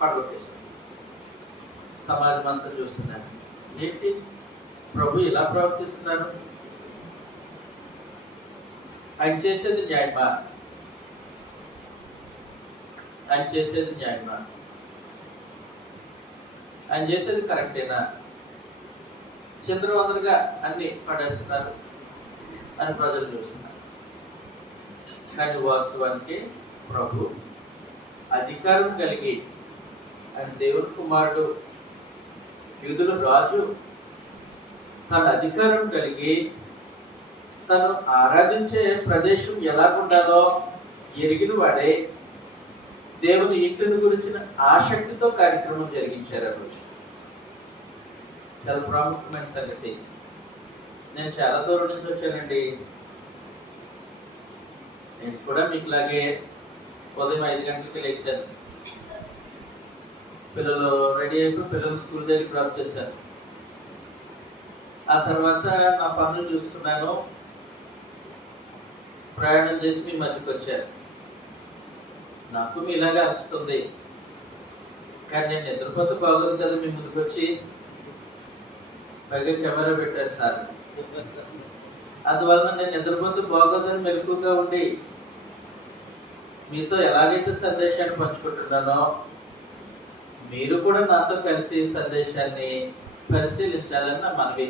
పడగొట్టేశారు. సమాజం అంతా చూస్తున్నారు. ఏంటి ప్రభు ఇలా ప్రవర్తిస్తున్నారు? ఆయన చేసేది న్యాయమా? ఆయన చేసేది న్యాయమా? ఆయన చేసేది కరెక్టేనా? చంద్రవందరుగా అన్ని పడేస్తున్నారు అని ప్రజలు చూస్తున్నారు. కానీ వాస్తవానికి ప్రభు అధికారం కలిగి, ఆయన దేవుని కుమారుడు, యూదుల రాజు, తన అధికారం కలిగి తను ఆరాధించే ప్రదేశం ఎలాగుండాలో ఎరిగిన వాడే దేవుని ఇంటిని గురించిన ఆసక్తితో కార్యక్రమం జరిగించారు. ఆ రోజు చాలా ప్రాముఖ్యమైన సంగతి. నేను చాలా దూరం నుంచి వచ్చానండి. నేను కూడా మీకులాగే ఉదయం 5 గంటలకి లేచాను. పిల్లలు రెడీ అయిపోయి పిల్లలు స్కూల్ దగ్గర డ్రాప్ చేశాను. ఆ తర్వాత నా పనులు చూసుకున్నాను. ప్రయాణం చేసి మీ మధ్యకి వచ్చాను. నాకు మీలాగే అరుస్తుంది, కానీ నేను నిద్రపోతే బాగోదు కదా మీ ముందుకు వచ్చి. పైగా కెమెరా పెట్టారు సార్. అందువలన నేను నిద్రపోతే బాగోదని మెలకుగా ఉండి మీతో ఎలాగైతే సందేశాన్ని పంచుకుంటున్నానో, మీరు కూడా నాతో కలిసి సందేశాన్ని పరిశీలించాలని నా మనవి.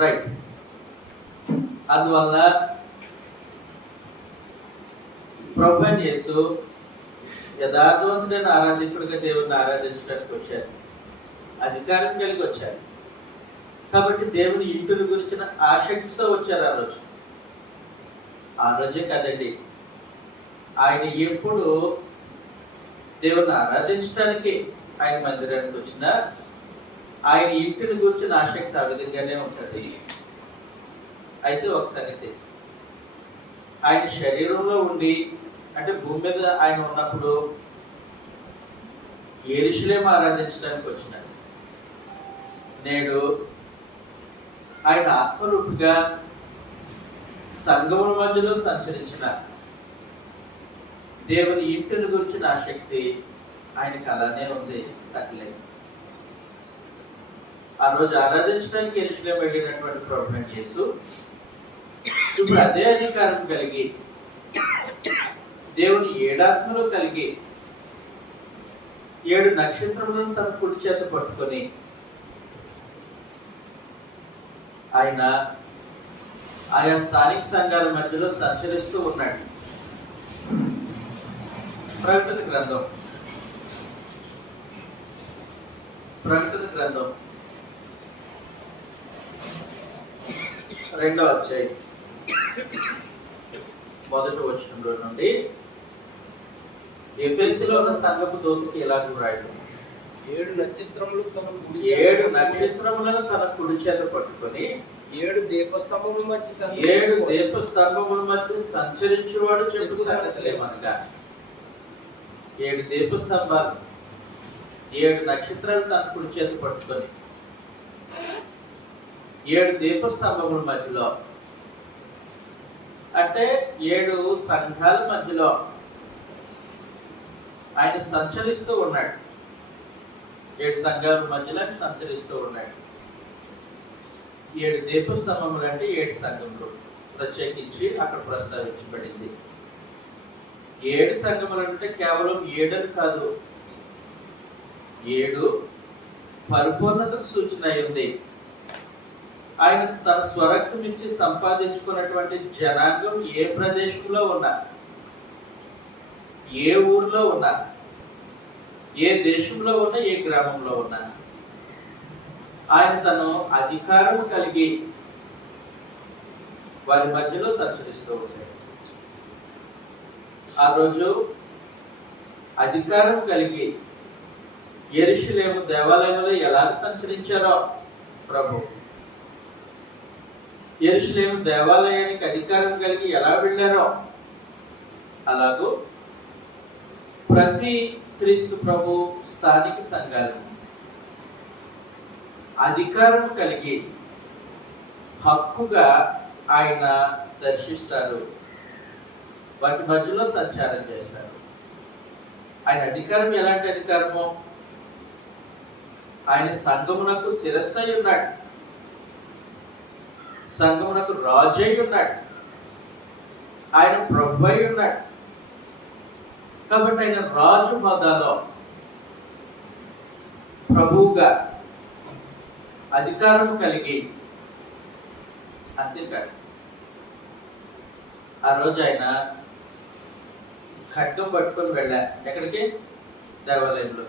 రైట్. అందువల్ల ప్రభువైన యేసు యథార్థవంతుడైన ఆరాధకుడిగా దేవుడిని ఆరాధించడానికి వచ్చారు. అధికారం కలిగి వచ్చారు. కాబట్టి దేవుని ఇంటిని గురించిన ఆసక్తితో వచ్చారు. ఆ రోజు ఆ రోజే కదండి, ఆయన ఎప్పుడు దేవుని ఆరాధించడానికి ఆయన మందిరానికి వచ్చినా ఆయన ఇంటిని కూర్చుని ఆసక్తి ఆ విధంగానే ఉంటుంది. అయితే ఒక సంగతి, ఆయన శరీరంలో ఉండి అంటే భూమి మీద ఆయన ఉన్నప్పుడు యెరూషలేము ఆరాధించడానికి వచ్చినాడు. నేడు ఆయన ఆత్మరూపిగా సంగముల మధ్యలో సంచరించిన దేవుని ఇంటిని గురించిన ఆసక్తి ఆయనకి అలానే ఉంది, తగ్గలేదు. ఆ రోజు ఆరాధించడానికి యెరూషలేము వెళ్ళినటువంటి ప్రభుత్వం యేసు ఇప్పుడు అదే అధికారం కలిగి దేవుని 7 ఆత్మలు కలిగి 7 నక్షత్రములను తన కుడి చేత పట్టుకొని ఆయన ఆయా స్థానిక సంఘాల మధ్యలో సంచరిస్తూ ఉన్నాడు. ప్రకటన గ్రంథం 2వ అధ్యాయం 1వ వచనం నుండి ఎఫెసులో ఉన్న సంఘపు దూతకి ఇలాగ రాయడం, 7 నక్షత్రములు తన కుడి 7 నక్షత్రములను తన కుడి చేత పట్టుకొని 7 దీపస్తంభముల మధ్య 7 దీపస్తంభముల మధ్య సంచరించేవాడు చెప్పు సంగతులేమనగా 7 దీపస్తంభాలు 7 నక్షత్రాలు తన కుడి చేత పట్టుకొని 7 దీపస్తంభముల మధ్యలో అంటే 7 సంఘాల మధ్యలో ఆయన సంచరిస్తూ ఉన్నాడు. 7 సంఘాల మధ్యలో ఆయన సంచరిస్తూ ఉన్నాడు. 7 దీపస్తంభములు అంటే 7 సంఘములు ప్రత్యేకించి అక్కడ ప్రస్తావించబడింది. 7 సంఘములు అంటే కేవలం 7 కాదు, 7 పరిపూర్ణతకు సూచన అయింది. ఆయన తన స్వరక్తం ఇచ్చి సంపాదించుకున్నటువంటి జనాంగం ఏ ప్రదేశంలో ఉన్నా, ఏ ఊర్లో ఉన్నా, ఏ దేశంలో ఉన్నా, ఏ గ్రామంలో ఉన్నా ఆయన తను అధికారం కలిగి వారి మధ్యలో సంచరిస్తూ ఉంటాడు. ఆ రోజు అధికారం కలిగి యెరూషలేము దేవాలయంలో ఎలా సంచరించారో ప్రభు, యెరూషలేము దేవాలయానికి అధికారం కలిగి ఎలా వెళ్ళారో అలాగూ ప్రతి క్రీస్తు ప్రభు స్థానిక సంఘాలు అధికారం కలిగి హక్కుగా ఆయన దర్శిస్తారు, వాటి మధ్యలో సంచారం చేస్తారు. ఆయన అధికారం ఎలాంటి అధికారమో, ఆయన సంఘమునకు శిరస్సు అయి ఉన్నాడు, సంఘమునకు రాజు అయి ఉన్నాడు, ఆయన ప్రభు అయి ఉన్నాడు. కాబట్టి ఆయన రాజు హోదాలో ప్రభువుగా అధికారం కలిగి అంతేకాదు. ఆ రోజు ఆయన ఖడ్గం పట్టుకొని వెళ్ళా ఎక్కడికి, దేవాలయంలో.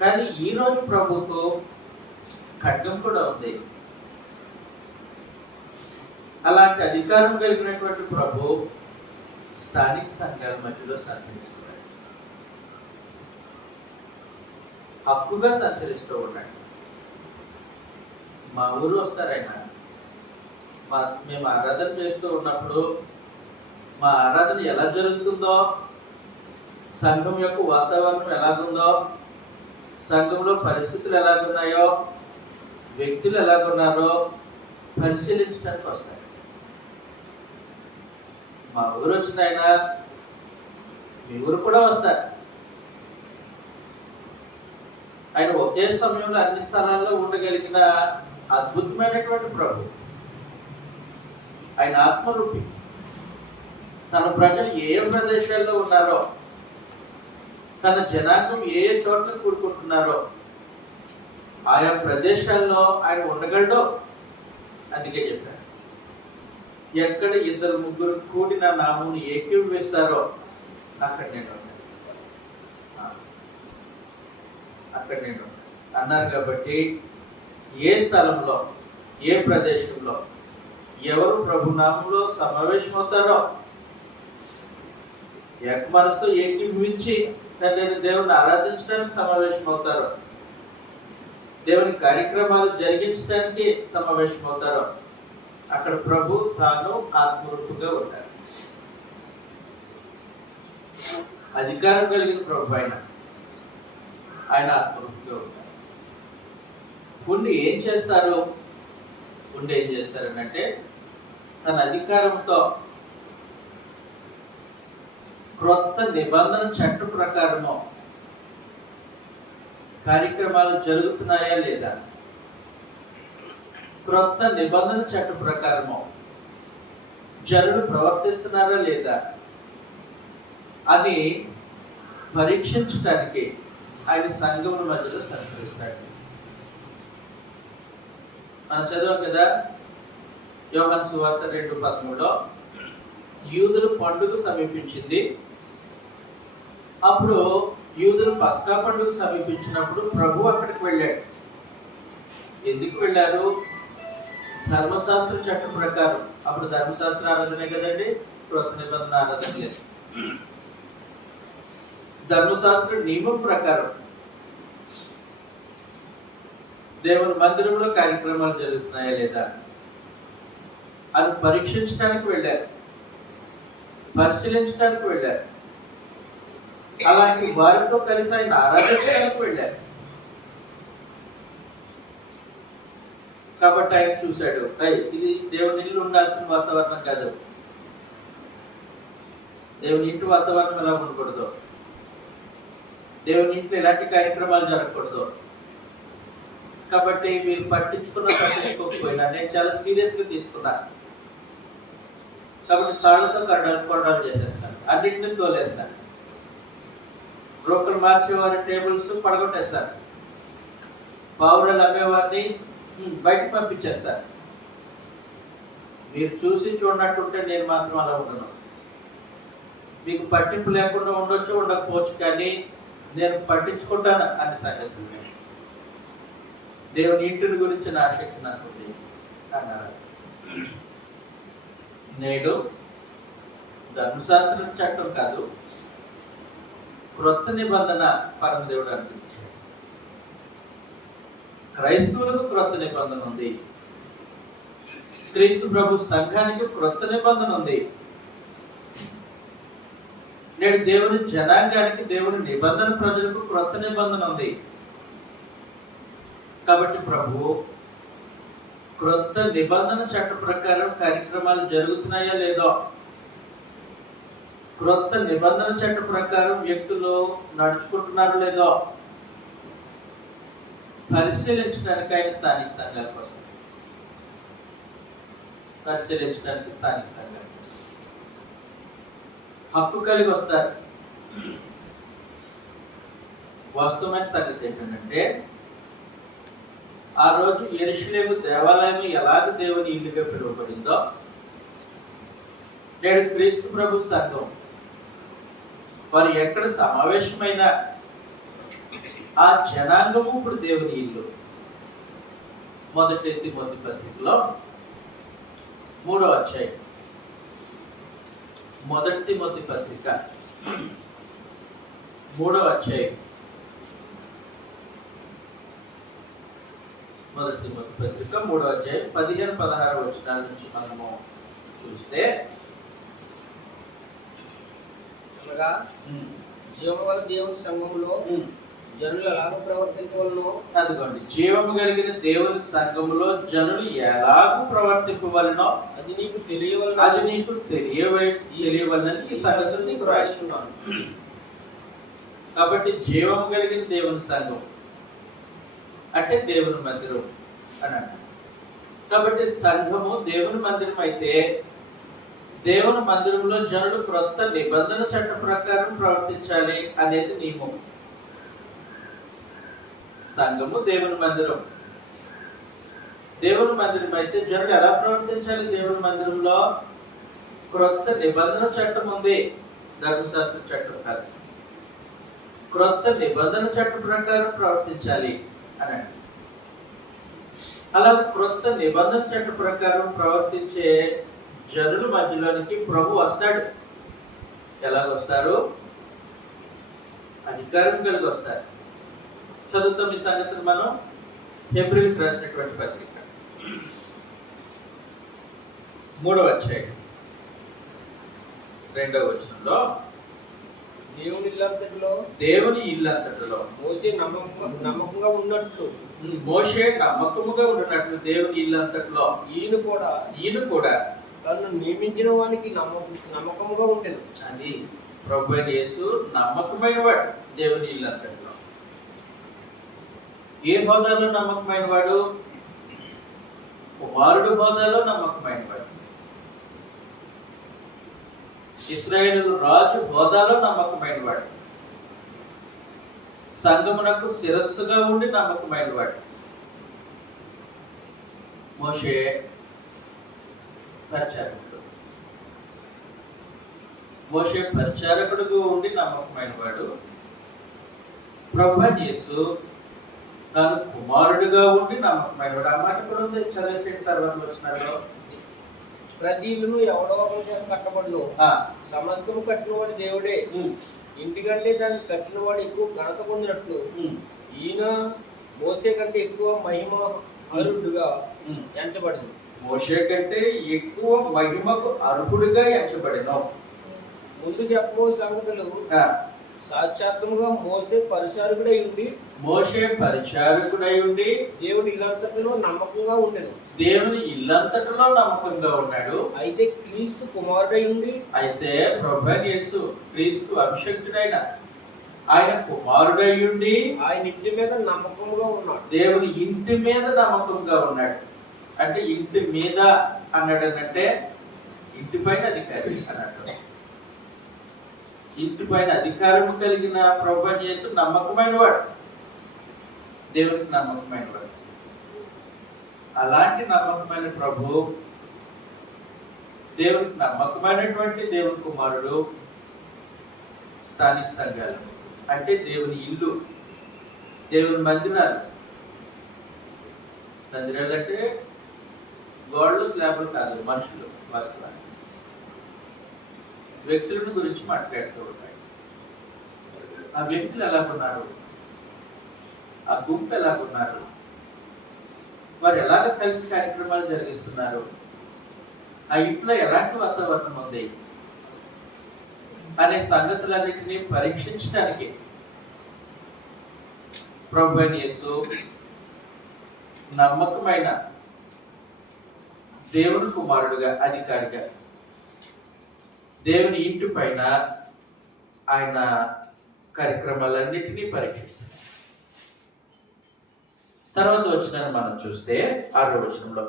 కానీ ఈరోజు ప్రభుకు ఖడ్గం కూడా ఉంది. అలాంటి అధికారం కలిగినటువంటి ప్రభు స్థానిక సంఘాల మధ్యలో సంచరిస్తున్నాడు, హక్కుగా సంచరిస్తూ ఉన్నాడు. మా ఊరు వస్తారైనా మేము ఆరాధన చేస్తూ ఉన్నప్పుడు మా ఆరాధన ఎలా జరుగుతుందో, సంఘం యొక్క వాతావరణం ఎలాగుందో, సంఘంలో పరిస్థితులు ఎలాగున్నాయో, వ్యక్తులు ఎలాగున్నారో పరిశీలించడానికి వస్తాయి. మా ఊరు వచ్చిన ఆయన మీ ఊరు కూడా వస్తారు. ఆయన ఒకే సమయంలో అన్ని స్థలాల్లో ఉండగలిగిన అద్భుతమైనటువంటి ప్రభు. ఆయన ఆత్మరూపి. తన ప్రజలు ఏ ప్రదేశాల్లో ఉన్నారో, తన జనాంగం ఏ చోట్ల కూడుకుంటున్నారో ఆయా ప్రదేశాల్లో ఆయన ఉండగలడో. అందుకే చెప్పాడు, ఎక్కడ 2-3 కూడి నా నామమును ఏకీభవిస్తారో అక్కడ నేను ఉంటాను, అక్కడ నేను ఉంటాను అన్నారు. కాబట్టి ఏ స్థలంలో, ఏ ప్రదేశంలో ఎవరు ప్రభు నామంలో సమావేశమవుతారో, ఏక మనసుతో ఏకీభవించి తండ్రి దేవుని ఆరాధించడానికి సమావేశమవుతారో, దేవుని కార్యక్రమాలు జరిగించడానికి సమావేశమవుతారో, అక్కడ ప్రభు తాను ఆత్మరూపుగా ఉంటారు. అధికారం కలిగిన ప్రభు ఆయన ఆత్మరూపుగా ఉంటారు. ఉండి ఏం చేస్తారు? ఏం చేస్తారనంటే తన అధికారంతో క్రొత్త నిబంధన చట్ట ప్రకారము కార్యక్రమాలు జరుగుతున్నాయా లేదా, క్రొత్త నిబంధన చట్ట ప్రకారము జనులు ప్రవర్తిస్తున్నారా లేదా అని పరీక్షించడానికి ఆయన సంఘముల మధ్యలో సంచరిస్తాడు. మనం చదివాం కదా, యోహాను సువార్త 2:13లో యూదుల పండుగ సమీపించింది. అప్పుడు యూదులు పస్కా పండుగ సమీపించినప్పుడు ప్రభు అక్కడికి వెళ్ళాడు. ఎందుకు వెళ్ళారు? ధర్మశాస్త్ర చట్టం ప్రకారం. అప్పుడు ధర్మశాస్త్ర ఆరాధనే కదండి, కృత నిబంధన ఆరాధన లేదు. ధర్మశాస్త్ర నియమం ప్రకారం దేవుని మందిరంలో కార్యక్రమాలు జరుగుతున్నాయా లేదా అది పరీక్షించడానికి వెళ్ళారు, పరిశీలించడానికి వెళ్ళారు. అలాంటి వారితో కలిసి ఆయన ఆరాధించడానికి వెళ్ళారు. కాబట్టి ఆయన చూశాడు, ఇది దేవుని ఇల్లు ఉండాల్సిన వాతావరణం కాదు, దేవుని ఇంటి వాతావరణం ఎలా ఉండకూడదు, దేవుని ఇంట్లో ఎలాంటి కార్యక్రమాలు జరగకూడదు. కాబట్టి మీరు పట్టించుకోకపోయినా నేను చాలా సీరియస్గా తీసుకున్నాను. కాబట్టి తాళ్ళతో కొరడాలు చేసేస్తాను, అన్నింటినీ తోలేస్తాను, బ్రోకర్లు మార్చేవారి టేబుల్స్ పడగొట్టేస్తారు, పావురాలు అమ్మేవారిని బయటకు పంపించేస్తారు. మీరు చూసి చూడనట్టుంటే నేను మాత్రం అలా ఉండను. మీకు పట్టింపు లేకుండా ఉండొచ్చు, ఉండకపోవచ్చు, కానీ నేను పట్టించుకుంటాను అనే సంగతి. దేవుని ఇంటిని గురించిన ఆసక్తి నాకు ఉంది అన్నారు. నేడు ధర్మశాస్త్రం చట్టం కాదు, క్రొత్త నిబంధన పరమదేవుడు అనిపించాడు. క్రైస్తవులకు క్రొత్త నిబంధన ఉంది, క్రీస్తు ప్రభు సంఘానికి క్రొత్త నిబంధన ఉంది. నేడు దేవుని జనాంగానికి, దేవుని నిబంధన ప్రజలకు క్రొత్త నిబంధన ఉంది. కాబట్టి ప్రభు క్రొత్త నిబంధన చట్ట ప్రకారం కార్యక్రమాలు జరుగుతున్నాయా లేదో, క్రొత్త నిబంధన చట్ట ప్రకారం వ్యక్తులు నడుచుకుంటున్నారో లేదో పరిశీలించడానికి ఆయన స్థానిక సంఘాల కోసం, పరిశీలించడానికి స్థానిక సంఘాల కోసం హక్కు కలిగి వస్తారు. వాస్తవమైన సంగతి ఏంటంటే, ఆ రోజు యెరూషలేము దేవాలయం ఎలాగ దేవుని ఇల్లుగా పిలువబడిందో, నేడు క్రీస్తు ప్రభు సంఘం వారు ఎక్కడ సమావేశమైన ఆ జనాంగము ఇప్పుడు దేవుని ఇల్లు. మొదటి తిమోతి పత్రికలో 3వ అధ్యాయం, మొదటి తిమోతి పత్రిక 3వ అధ్యాయం, మొదటి తిమోతి పత్రిక 3వ అధ్యాయం 15-16 వచనాల నుంచి మనము చూస్తే, అనగా జీవము గల దేవుని సంఘములో జనులు ఎలాగ ప్రవర్తించవలనో, అదిగోండి, జీవము కలిగిన దేవుని సంఘములో జనులు ఎలాగూ ప్రవర్తింపవలనో అది నీకు తెలియవలన, అది నీకు తెలియవలనని ఈ సంగతులు నీకు రాస్తున్నాను. కాబట్టి జీవము కలిగిన దేవుని సంఘం అంటే దేవుని మందిరం అని అంటారు. కాబట్టి సంఘము దేవుని మందిరం అయితే, దేవుని మందిరంలో జనులు క్రొత్త నిబంధన చట్ట ప్రకారం ప్రవర్తించాలి అనేది నియమం. సంఘము దేవుని మందిరం, దేవుని మందిరం అయితే జనులు ఎలా ప్రవర్తించాలి? దేవుని మందిరంలో క్రొత్త నిబంధన చట్టం ఉంది, ధర్మశాస్త్ర చట్టం కాదు. క్రొత్త నిబంధన చట్టం ప్రకారం ప్రవర్తించాలి అని. అలాగే క్రొత్త నిబంధన చట్ట ప్రకారం ప్రవర్తించే జనుల మధ్యలోనికి ప్రభు వస్తాడు. ఎలాగొస్తారు? అధికారం కలిగి వస్తారు. చదువుతాం ఈ సంగతిని మనం హెబ్రీయులకు రాసినటువంటి పత్రిక 3వ అధ్యాయం 2వ వచనంలో దేవుని ఇల్లంతటిలో మోషే నమ్మకంగా ఉన్నట్లు దేవుని ఇల్లంతటిలో ఈయన కూడా తను నియమించిన వానికి నమ్మకముగా ఉండేది. అది ప్రభువైన యేసు నమ్మకమైన వాడు. దేవుని ఇల్లంతటిలో ఏ హోదాలో నమ్మకమైన వాడు? కుమారుడు హోదాలో నమ్మకమైన వాడు. ఇశ్రాయేలు రాజు హోదాలో నమ్మకమైన వాడు. సంఘమునకు శిరస్సుగా ఉండి నమ్మకమైన వాడు. మోషే పరిచారకుడుగా ఉండి నమ్మకమైన వాడు. ప్రభువైన యేసు తాను కుమారుడుగా ఉండి నమ్మకమైన వాడు. ఆ మాట కూడా ఉంది. చదివేసిన తర్వాత వచ్చినాడు. ప్రతి ఇల్లును ఎవడో ఒకరి చేత కట్టబడును, సమస్తము కట్టినవాడు దేవుడే. ఇంటికంటే దాన్ని కట్టినవాడు ఎక్కువ ఘనత పొందినట్లు ఈయన మోసే కంటే ఎక్కువ మహిమ అర్హుడుగా ఎంచబడింది. మోషే కంటే ఎక్కువ మహిమకు అర్హుడుగా ఎంచబడిన ముందు చెప్పబో సంగతులు సాక్షాత్ముగా మోసే పరిచారకుడై ఉండి దేవుని ఇల్లంతటిలో నమ్మకంగా ఉండెను. దేవుని ఇల్లంతటిలో నమ్మకంగా ఉన్నాడు. అయితే క్రీస్తు కుమారుడై ఉండి, అయితే ప్రభువైన యేసు క్రీస్తు అభిషక్తుడైన ఆయన కుమారుడై ఉండి ఆయన ఇంటి మీద నమ్మకంగా ఉన్నాడు. దేవుని ఇంటి మీద నమ్మకంగా ఉన్నాడు. అంటే ఇంటి మీద అన్నాడు అంటే ఇంటి పైన అధికారి అన్నట్టు. ఇంటి పైన అధికారం కలిగిన ప్రభువైన యేసు నమ్మకమైన వాడు. దేవునికి నమ్మకమైన వాడు. అలాంటి నమ్మకమైన ప్రభు, దేవునికి నమ్మకమైనటువంటి దేవుని కుమారుడు, స్థానిక సంఘాలు అంటే దేవుని ఇల్లు, దేవుని మందిరాలు. మందిరాలు అంటే గోడలు, స్లాబులు కాదు, మనుషులు. వాస్తవానికి వ్యక్తులను గురించి మాట్లాడుతూ ఉంటాయి. ఆ వ్యక్తులు ఎలాగున్నారు, ఆ గుంపు ఎలాగున్నారు, వారు ఎలాగ కలిసి కార్యక్రమాలు జరిగిస్తున్నారు, ఆ ఇంట్లో ఎలాంటి వాతావరణం ఉంది అనే సంగతులన్నింటినీ పరీక్షించడానికి ప్రభువైన యేసు నమ్మకమైన దేవుని కుమారుడుగా, అధికారిగా దేవుని ఇంటి పైన ఆయన కార్యక్రమాలన్నింటినీ పరీక్షిస్తారు. తర్వాత వచనాన్ని మనం చూస్తే 6వ వచనంలో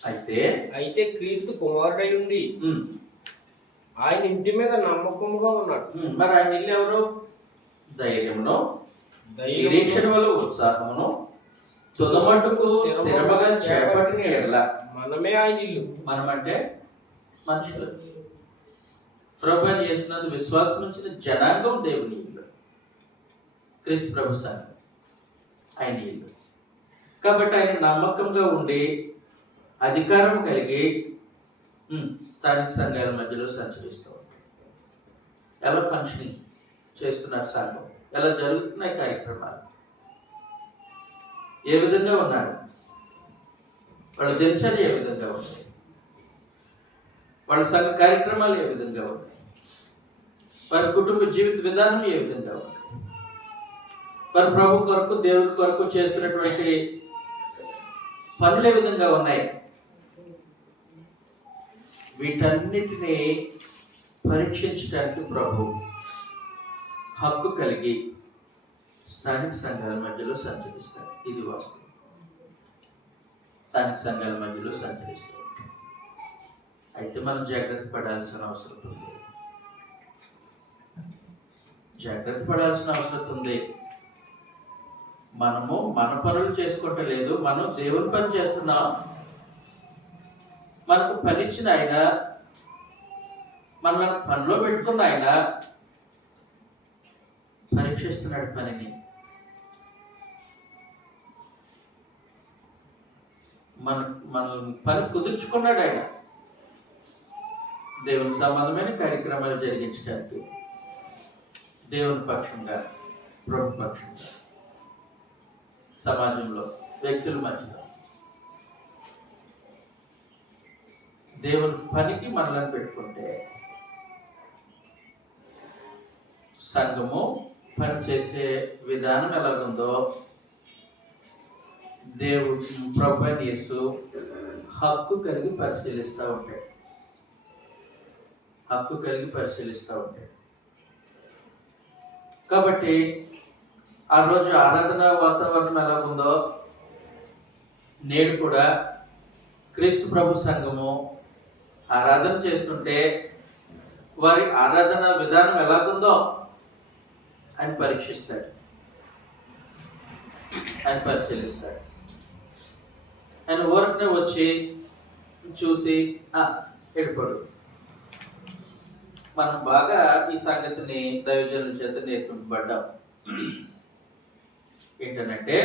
అయితే క్రీస్తు కుమారుడై ఉండి ఆయన ఇంటి మీద నమ్మకముగా ఉన్నాడు. మరి ఆయన ఇల్లు ఎవరు? ధైర్యమును, నిరీక్షణలో ఉత్సాహమును, తుదమట్టుకు స్థిరముగా చేపట్టిన ఎడల మనమే ఆయన ఇల్లు. మనమంటే మనుషులు. ప్రభువుని యేసునందు విశ్వాసం ఉంచిన జనాంగం దేవుని ఇల్లు, క్రీస్తు ప్రభు సంఘం ఆయన ఇల్లు. కాబట్టి ఆయన నమ్మకంగా ఉండి అధికారం కలిగి స్థానిక సంఘాల మధ్యలో సంచరిస్తూ ఉంటారు. ఎలా ఫంక్షనింగ్ చేస్తున్నారు సంఘం, ఎలా జరుగుతున్నాయి కార్యక్రమాలు, ఏ విధంగా ఉన్నారు, వాళ్ళ దినచర్య ఏ విధంగా ఉన్నాయి, వాళ్ళ సంఘ కార్యక్రమాలు ఏ విధంగా ఉన్నాయి, వారి కుటుంబ జీవిత విధానం ఏ విధంగా ఉంది, వారి ప్రభు కొరకు, దేవుడి కొరకు చేస్తున్నటువంటి పనులు ఏ విధంగా ఉన్నాయి, వీటన్నిటినీ పరీక్షించడానికి ప్రభు హక్కు కలిగి స్థానిక సంఘాల మధ్యలో సంచరిస్తారు. ఇది వాస్తవం. స్థానిక సంఘాల మధ్యలో సంచరిస్తూ ఉంటాం. అయితే మనం జాగ్రత్త పడాల్సిన అవసరం ఉంది. మనము మన పనులు చేసుకోవట్లేదు, మనం దేవుని పని చేస్తున్నాం. మనకు పనిచ్చిన ఆయన, మన పనిలో పెట్టుకున్న ఆయన పరీక్షిస్తున్నాడు పనిని. మన పని కుదుర్చుకున్నాడు ఆయన. దేవుని సంబంధమైన కార్యక్రమాలు జరిగించడానికి దేవుని పక్షంగా, ప్రభు పక్షంగా, సమాజంలో, వ్యక్తుల మధ్యలో దేవుని పనికి మనల్ని పెట్టుకుంటే సంఘము పనిచేసే విధానం ఎలాగుందో దేవుడు ప్రభు అయిన యేసు హక్కు కలిగి పరిశీలిస్తూ ఉంటాడు. హక్కు కలిగి పరిశీలిస్తూ ఉంటాడు. కాబట్టి ఆ రోజు ఆరాధన వాతావరణం ఎలాగుందో నేడు కూడా క్రీస్తు ప్రభు సంఘము ఆరాధన చేస్తుంటే వారి ఆరాధన విధానం ఎలాగుందో ఆయన పరీక్షిస్తాడు, ఆయన పరిశీలిస్తాడు. ఆయన ఊరకనే వచ్చి చూసి వెళ్ళిపోడు. మనం బాగా ఈ సంగతిని దైవజనుల చేత నేర్పింపబడ్డాం. ఏంటంటే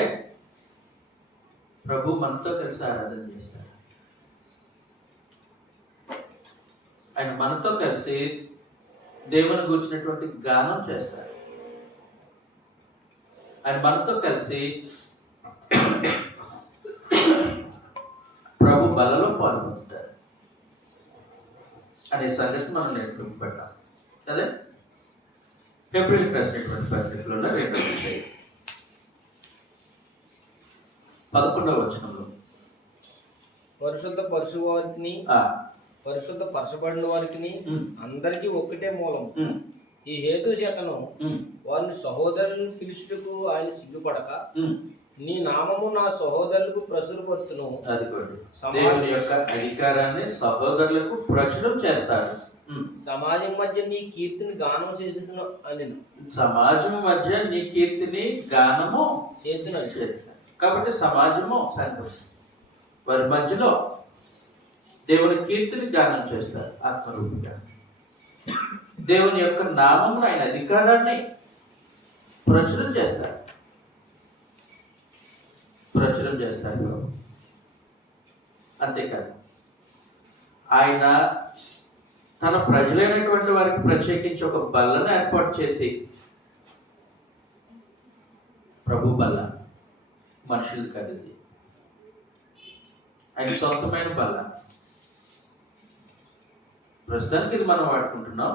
ప్రభు మనతో కలిసి ఆరాధన చేస్తాడు. ఆయన మనతో కలిసి దేవుని గురించినటువంటి గానం చేస్తాడు. ఆయన మనతో కలిసి ప్రభు బలలో పాల్గొంటారు అనే సంగతి మనం నేర్పింపబడ్డాం అదే ఫిబ్రవరికి రాసినటువంటి పత్రికలో 11వ వచనంలో పరిశుద్ధ పరచు వారికి పరిశుద్ధ పరచబడిన వారికి అందరికీ ఒక్కటే మూలం. ఈ హేతు చేతను వారిని సహోదరులను పిలుచుటకు ఆయన సిగ్గుపడక నీ నామము నా సహోదరులకు ప్రచురపరుతును. దేవుని యొక్క అధికారాన్ని సహోదరులకు ప్రచురం చేస్తారు. సమాజం మధ్య నీ కీర్తిని గానం చేసేదను అని. సమాజం మధ్య నీ కీర్తిని గానము చేద్దును. కాబట్టి సమాజము సంఘం వారి మధ్యలో దేవుని కీర్తిని గానం చేస్తారు ఆత్మరూపంగా. దేవుని యొక్క నామమును, ఆయన అధికారాన్ని ప్రచురం చేస్తారు. అంతేకాదు ఆయన తన ప్రజలైనటువంటి వారికి ప్రత్యేకించి ఒక బల్లను ఏర్పాటు చేసి, ప్రభు బల్ల, మనుషులు కాదు ఇది, ఆయన సొంతమైన బల్ల. ప్రస్తుతానికి ఇది మనం వాడుకుంటున్నాం.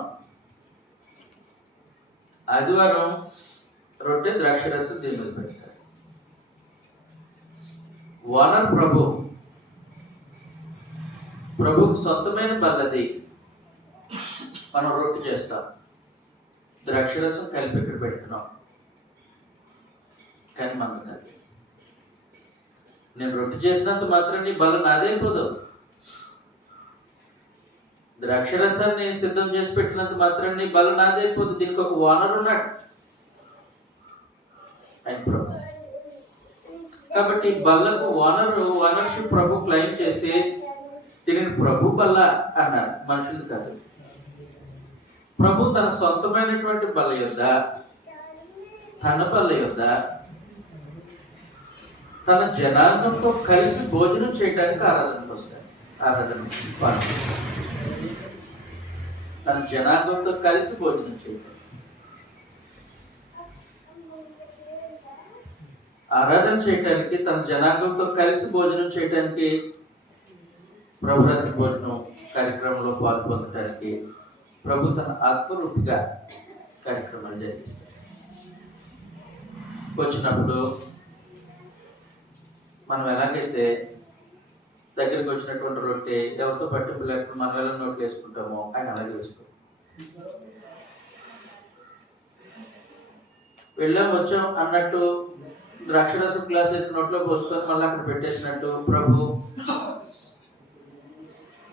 ఆదివారం రొట్టె ద్రాక్షరసం దీని మీద పెడతారు. ఓనర్ ప్రభుకు సొంతమైన బల్లది. మనం రొట్టె చేస్తాం, ద్రాక్షరసం కలిపి ఇక్కడ పెట్టుకున్నాం. కానీ మనకు కాదు. నేను రొట్టె చేసినంత మాత్రం నీ బల్ల నాదైపోదు. ద్రాక్షరసాన్ని సిద్ధం చేసి పెట్టినంత మాత్రం నీ బల్ల నాదైపోదు. దీనికి ఒక ఓనర్ ఉన్నాడు, ఆయన ప్రభు. కాబట్టి బల్లకు ఓనర్షిప్ ప్రభు క్లెయిమ్ చేసి దీనిని ప్రభు బల్ల అన్నారు, మనుషులు కాదు. ప్రభు తన సొంతమైనటువంటి బల్ల యొద్ద, తన బల్ల యొద్ద తన జనాంగంతో కలిసి భోజనం చేయడానికి ఆరాధనకు వస్తాడు. తన జనాంగంతో కలిసి భోజనం చేయడం, ఆరాధన చేయటానికి, తన జనాంగంతో కలిసి భోజనం చేయటానికి, ప్రభురాత్రి భోజనం కార్యక్రమంలో పాల్పొందడానికి ప్రభు తన ఆత్మరూపిగా కార్యక్రమాలు జరిగిస్తాడు. వచ్చినప్పుడు మనం ఎలాగైతే దగ్గరికి వచ్చినటువంటి రొట్టె ఎవరితో పట్టింపు లేకుండా మనం ఎలా నోట్లు వేసుకుంటామో ఆయన అలాగే వేసుకుంటాం. వెళ్ళాం వచ్చాం అన్నట్టు ద్రాక్షరసం గ్లాస్ అయితే నోట్లో పోసుకొని మళ్ళీ అక్కడ పెట్టేసినట్టు ప్రభు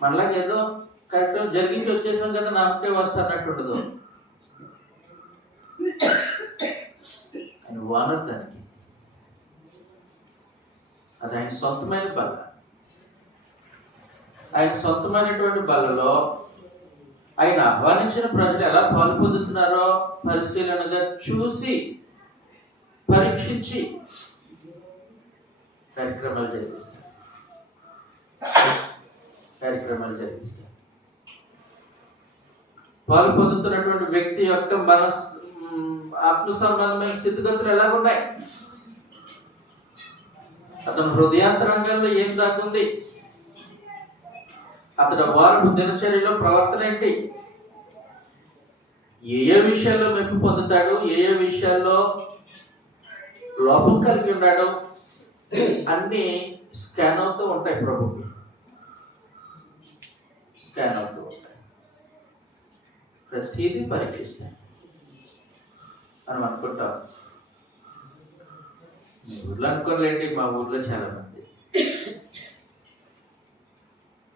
మనలాగేదో కరెక్ట్ జరిగించి వచ్చేసాం కదా నామకే వస్తా అన్నట్టు ఉండదు. ఆయన ఓనర్ దానికి. అది ఆయన సొంతమైన బల్ల. ఆయన సొంతమైనటువంటి బల్లలో ఆయన ఆహ్వానించిన ప్రజలు ఎలా పాలు పొందుతున్నారో పరిశీలనగా చూసి పరీక్షించి కార్యక్రమాలు జరిపిస్తారు. కార్యక్రమాలు జరిగిస్తారు. పాలు పొందుతున్నటువంటి వ్యక్తి యొక్క ఆత్మ సంబంధమైన స్థితిగతులు ఎలాగున్నాయి, అతను హృదయాంతరంగంలో ఏం దాకుంది, అతడు వారపు దినచర్యలో ప్రవర్తన ఏంటి, ఏ విషయాల్లో మెప్పు పొందుతాడు, ఏ విషయాల్లో లోపం కలిగి ఉన్నాడు, అన్నీ స్కాన్ అవుతూ ఉంటాయి. ప్రభుకి స్కాన్ అవుతూ ఉంటాయి. ప్రతిదీ పరీక్షిస్తాయి. మనం అనుకుంటాం, మీ ఊర్లో అనుకోలేండి, మా ఊర్లో చాలా మంది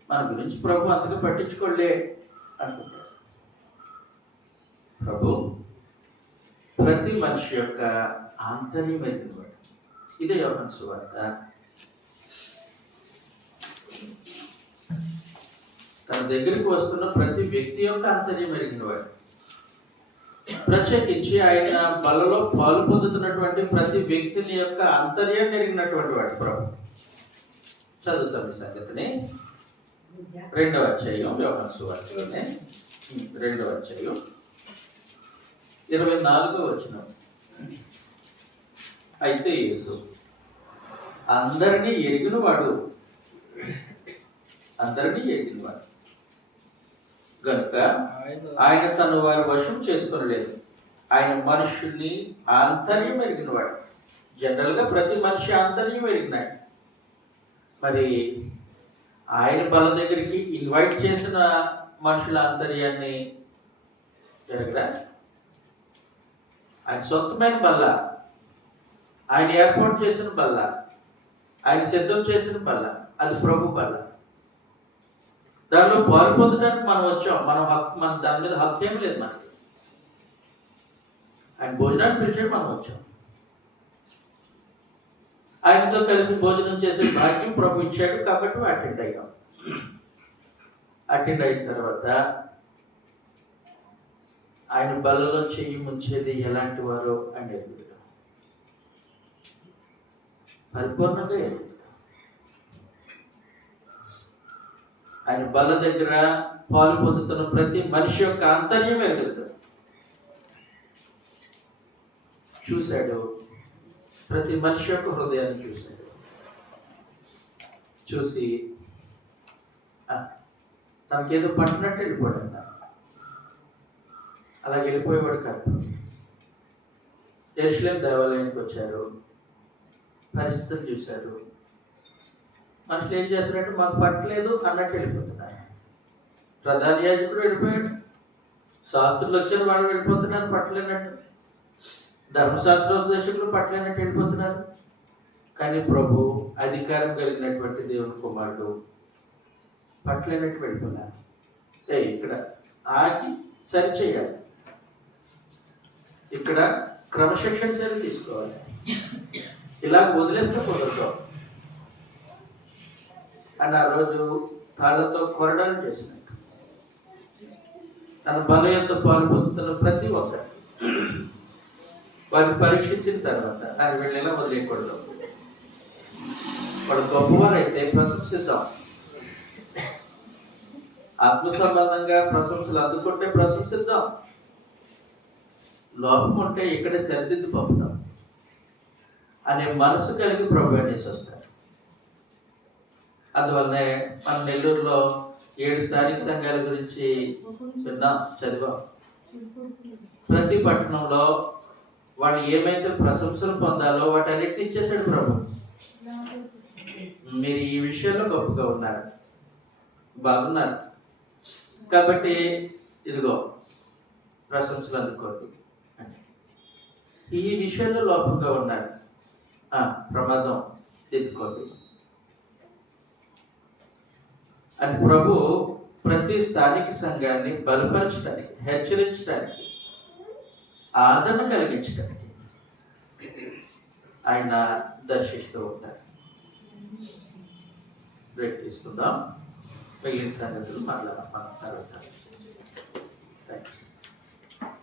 మన గురించి ప్రభు అంతగా పట్టించుకోలే అనుకుంటారు. ప్రభు ప్రతి మనిషి యొక్క ఆంతర్యం ఎరిగినవాడు. ఇదే యోహాను సువార్త. తన దగ్గరికి వస్తున్న ప్రతి వ్యక్తి యొక్క ఆంతర్యం ఎరిగినవాడు. ప్రత్యేకించి ఆయన బలలో పాలు పొందుతున్నటువంటి ప్రతి వ్యక్తిని యొక్క ఆంతర్యాన్ని ఎరిగినటువంటి వాడు ప్రభు. చదువుతాం ఈ సంగతిని. 2వ అధ్యాయం యోహాను సువార్తలోనే 2వ అధ్యాయం 24వ వచనం. అయితే యేసు అందరినీ ఎరిగినవాడు గనుక ఆయన తను వారి వశం చేసుకొనలేదు. ఆయన మనుషుల్ని ఆంతర్యం ఎరిగినవాడు. జనరల్గా ప్రతి మనిషి ఆంతర్యం ఎరిగినాడు. మరి ఆయన బల దగ్గరికి ఇన్వైట్ చేసిన మనుషుల ఆంతర్యాన్ని ఎరగడా? ఆయన సొంతమైన బల్ల, ఆయన ఏర్పాటు చేసిన బల్ల, ఆయన సిద్ధం చేసిన బల్ల, అది ప్రభు బల్ల. దానిలో పాలు పొందడానికి మనం వచ్చాం. మన దాని మీద హక్కు ఏమి లేదు మనకి. ఆయన భోజనాన్ని పిలిచాడు, మనం వచ్చాం. ఆయనతో కలిసి భోజనం చేసే భాగ్యం ప్రభు ఇచ్చాడు కాబట్టి అటెండ్ అయ్యాం. అటెండ్ అయిన తర్వాత ఆయన బలలో చెయ్యి ముంచేది ఎలాంటి వారో ఆయన ఎదుగుతాం. పరిపూర్ణంగా ఎదుగుతాం. ఆయన బల దగ్గర పాలు పొందుతున్న ప్రతి మనిషి యొక్క ఆంతర్యం ఎదుగుతాం. చూశాడు, ప్రతి మనిషి యొక్క హృదయాన్ని చూశాడు. చూసి తనకేదో పట్టినట్టు వెళ్ళిపోయాడు. అలా వెళ్ళిపోయేవాడు కాదు. యెరూషలేం దేవాలయానికి వచ్చారు, పరిస్థితులు చూశారు. మనుషులు ఏం చేస్తున్నట్టు మాకు పట్టలేదు అన్నట్టు వెళ్ళిపోతున్నారు. ప్రధాన యాజకుడు వెళ్ళిపోయాడు, శాస్త్రులు వచ్చిన వాళ్ళు వెళ్ళిపోతున్నారు పట్టలేనట్టు, ధర్మశాస్త్రోపదేశకులు పట్టలేనట్టు వెళ్ళిపోతున్నారు. కానీ ప్రభు అధికారం కలిగినటువంటి దేవుని కుమారుడు పట్టలేనట్టు వెళ్ళిపోయినారు. ఇక్కడ ఆగి సరిచేయాలి, ఇక్కడ క్రమశిక్షణ చర్య తీసుకోవాలి. ఇలా వదిలేస్తే కుదరదు అని ఆ రోజు తాళ్లతో కొరడాలు చేసినట్టు తన బల యొక్క పాలు పొందుతున్న ప్రతి ఒక్కరు వారిని పరీక్షించిన తర్వాత ఆయన వెళ్ళేలా వదిలేయకూడదు. వాడు గొప్పవారైతే ప్రశంసిద్దాం. ఆత్మ సంబంధంగా ప్రశంసలు అందుకుంటే ప్రశంసిద్దాం. లోపం ఉంటే ఇక్కడే సరిదిద్దు పంపుతాం అనే మనసు కలిగి ప్రభు అనేసి వస్తారు. అందువల్లనే మన నెల్లూరులో 7 స్థానిక సంఘాల గురించి చదివాం. ప్రతి పట్టణంలో వాళ్ళు ఏమైతే ప్రశంసలు పొందాలో వాటన్నిటిని ఇచ్చేసాడు ప్రభు. మీరు ఈ విషయంలో గొప్పగా ఉన్నారు, బాగున్నారు కాబట్టి ఇదిగో ప్రశంసలు అందుకోండి. ఈ విషయంలో లోపంగా ఉన్నారు, ప్రమాదం ఎదుర్కోండి అని ప్రభు ప్రతి స్థానిక సంఘాన్ని బలపరచడానికి, హెచ్చరించడానికి, ఆదరణ కలిగించడానికి ఆయన దర్శిస్తూ ఉంటారు. బ్రేక్ తీసుకుందాం. మిగిలిన సంగతులు మాట్లాడతాం తర్వాత.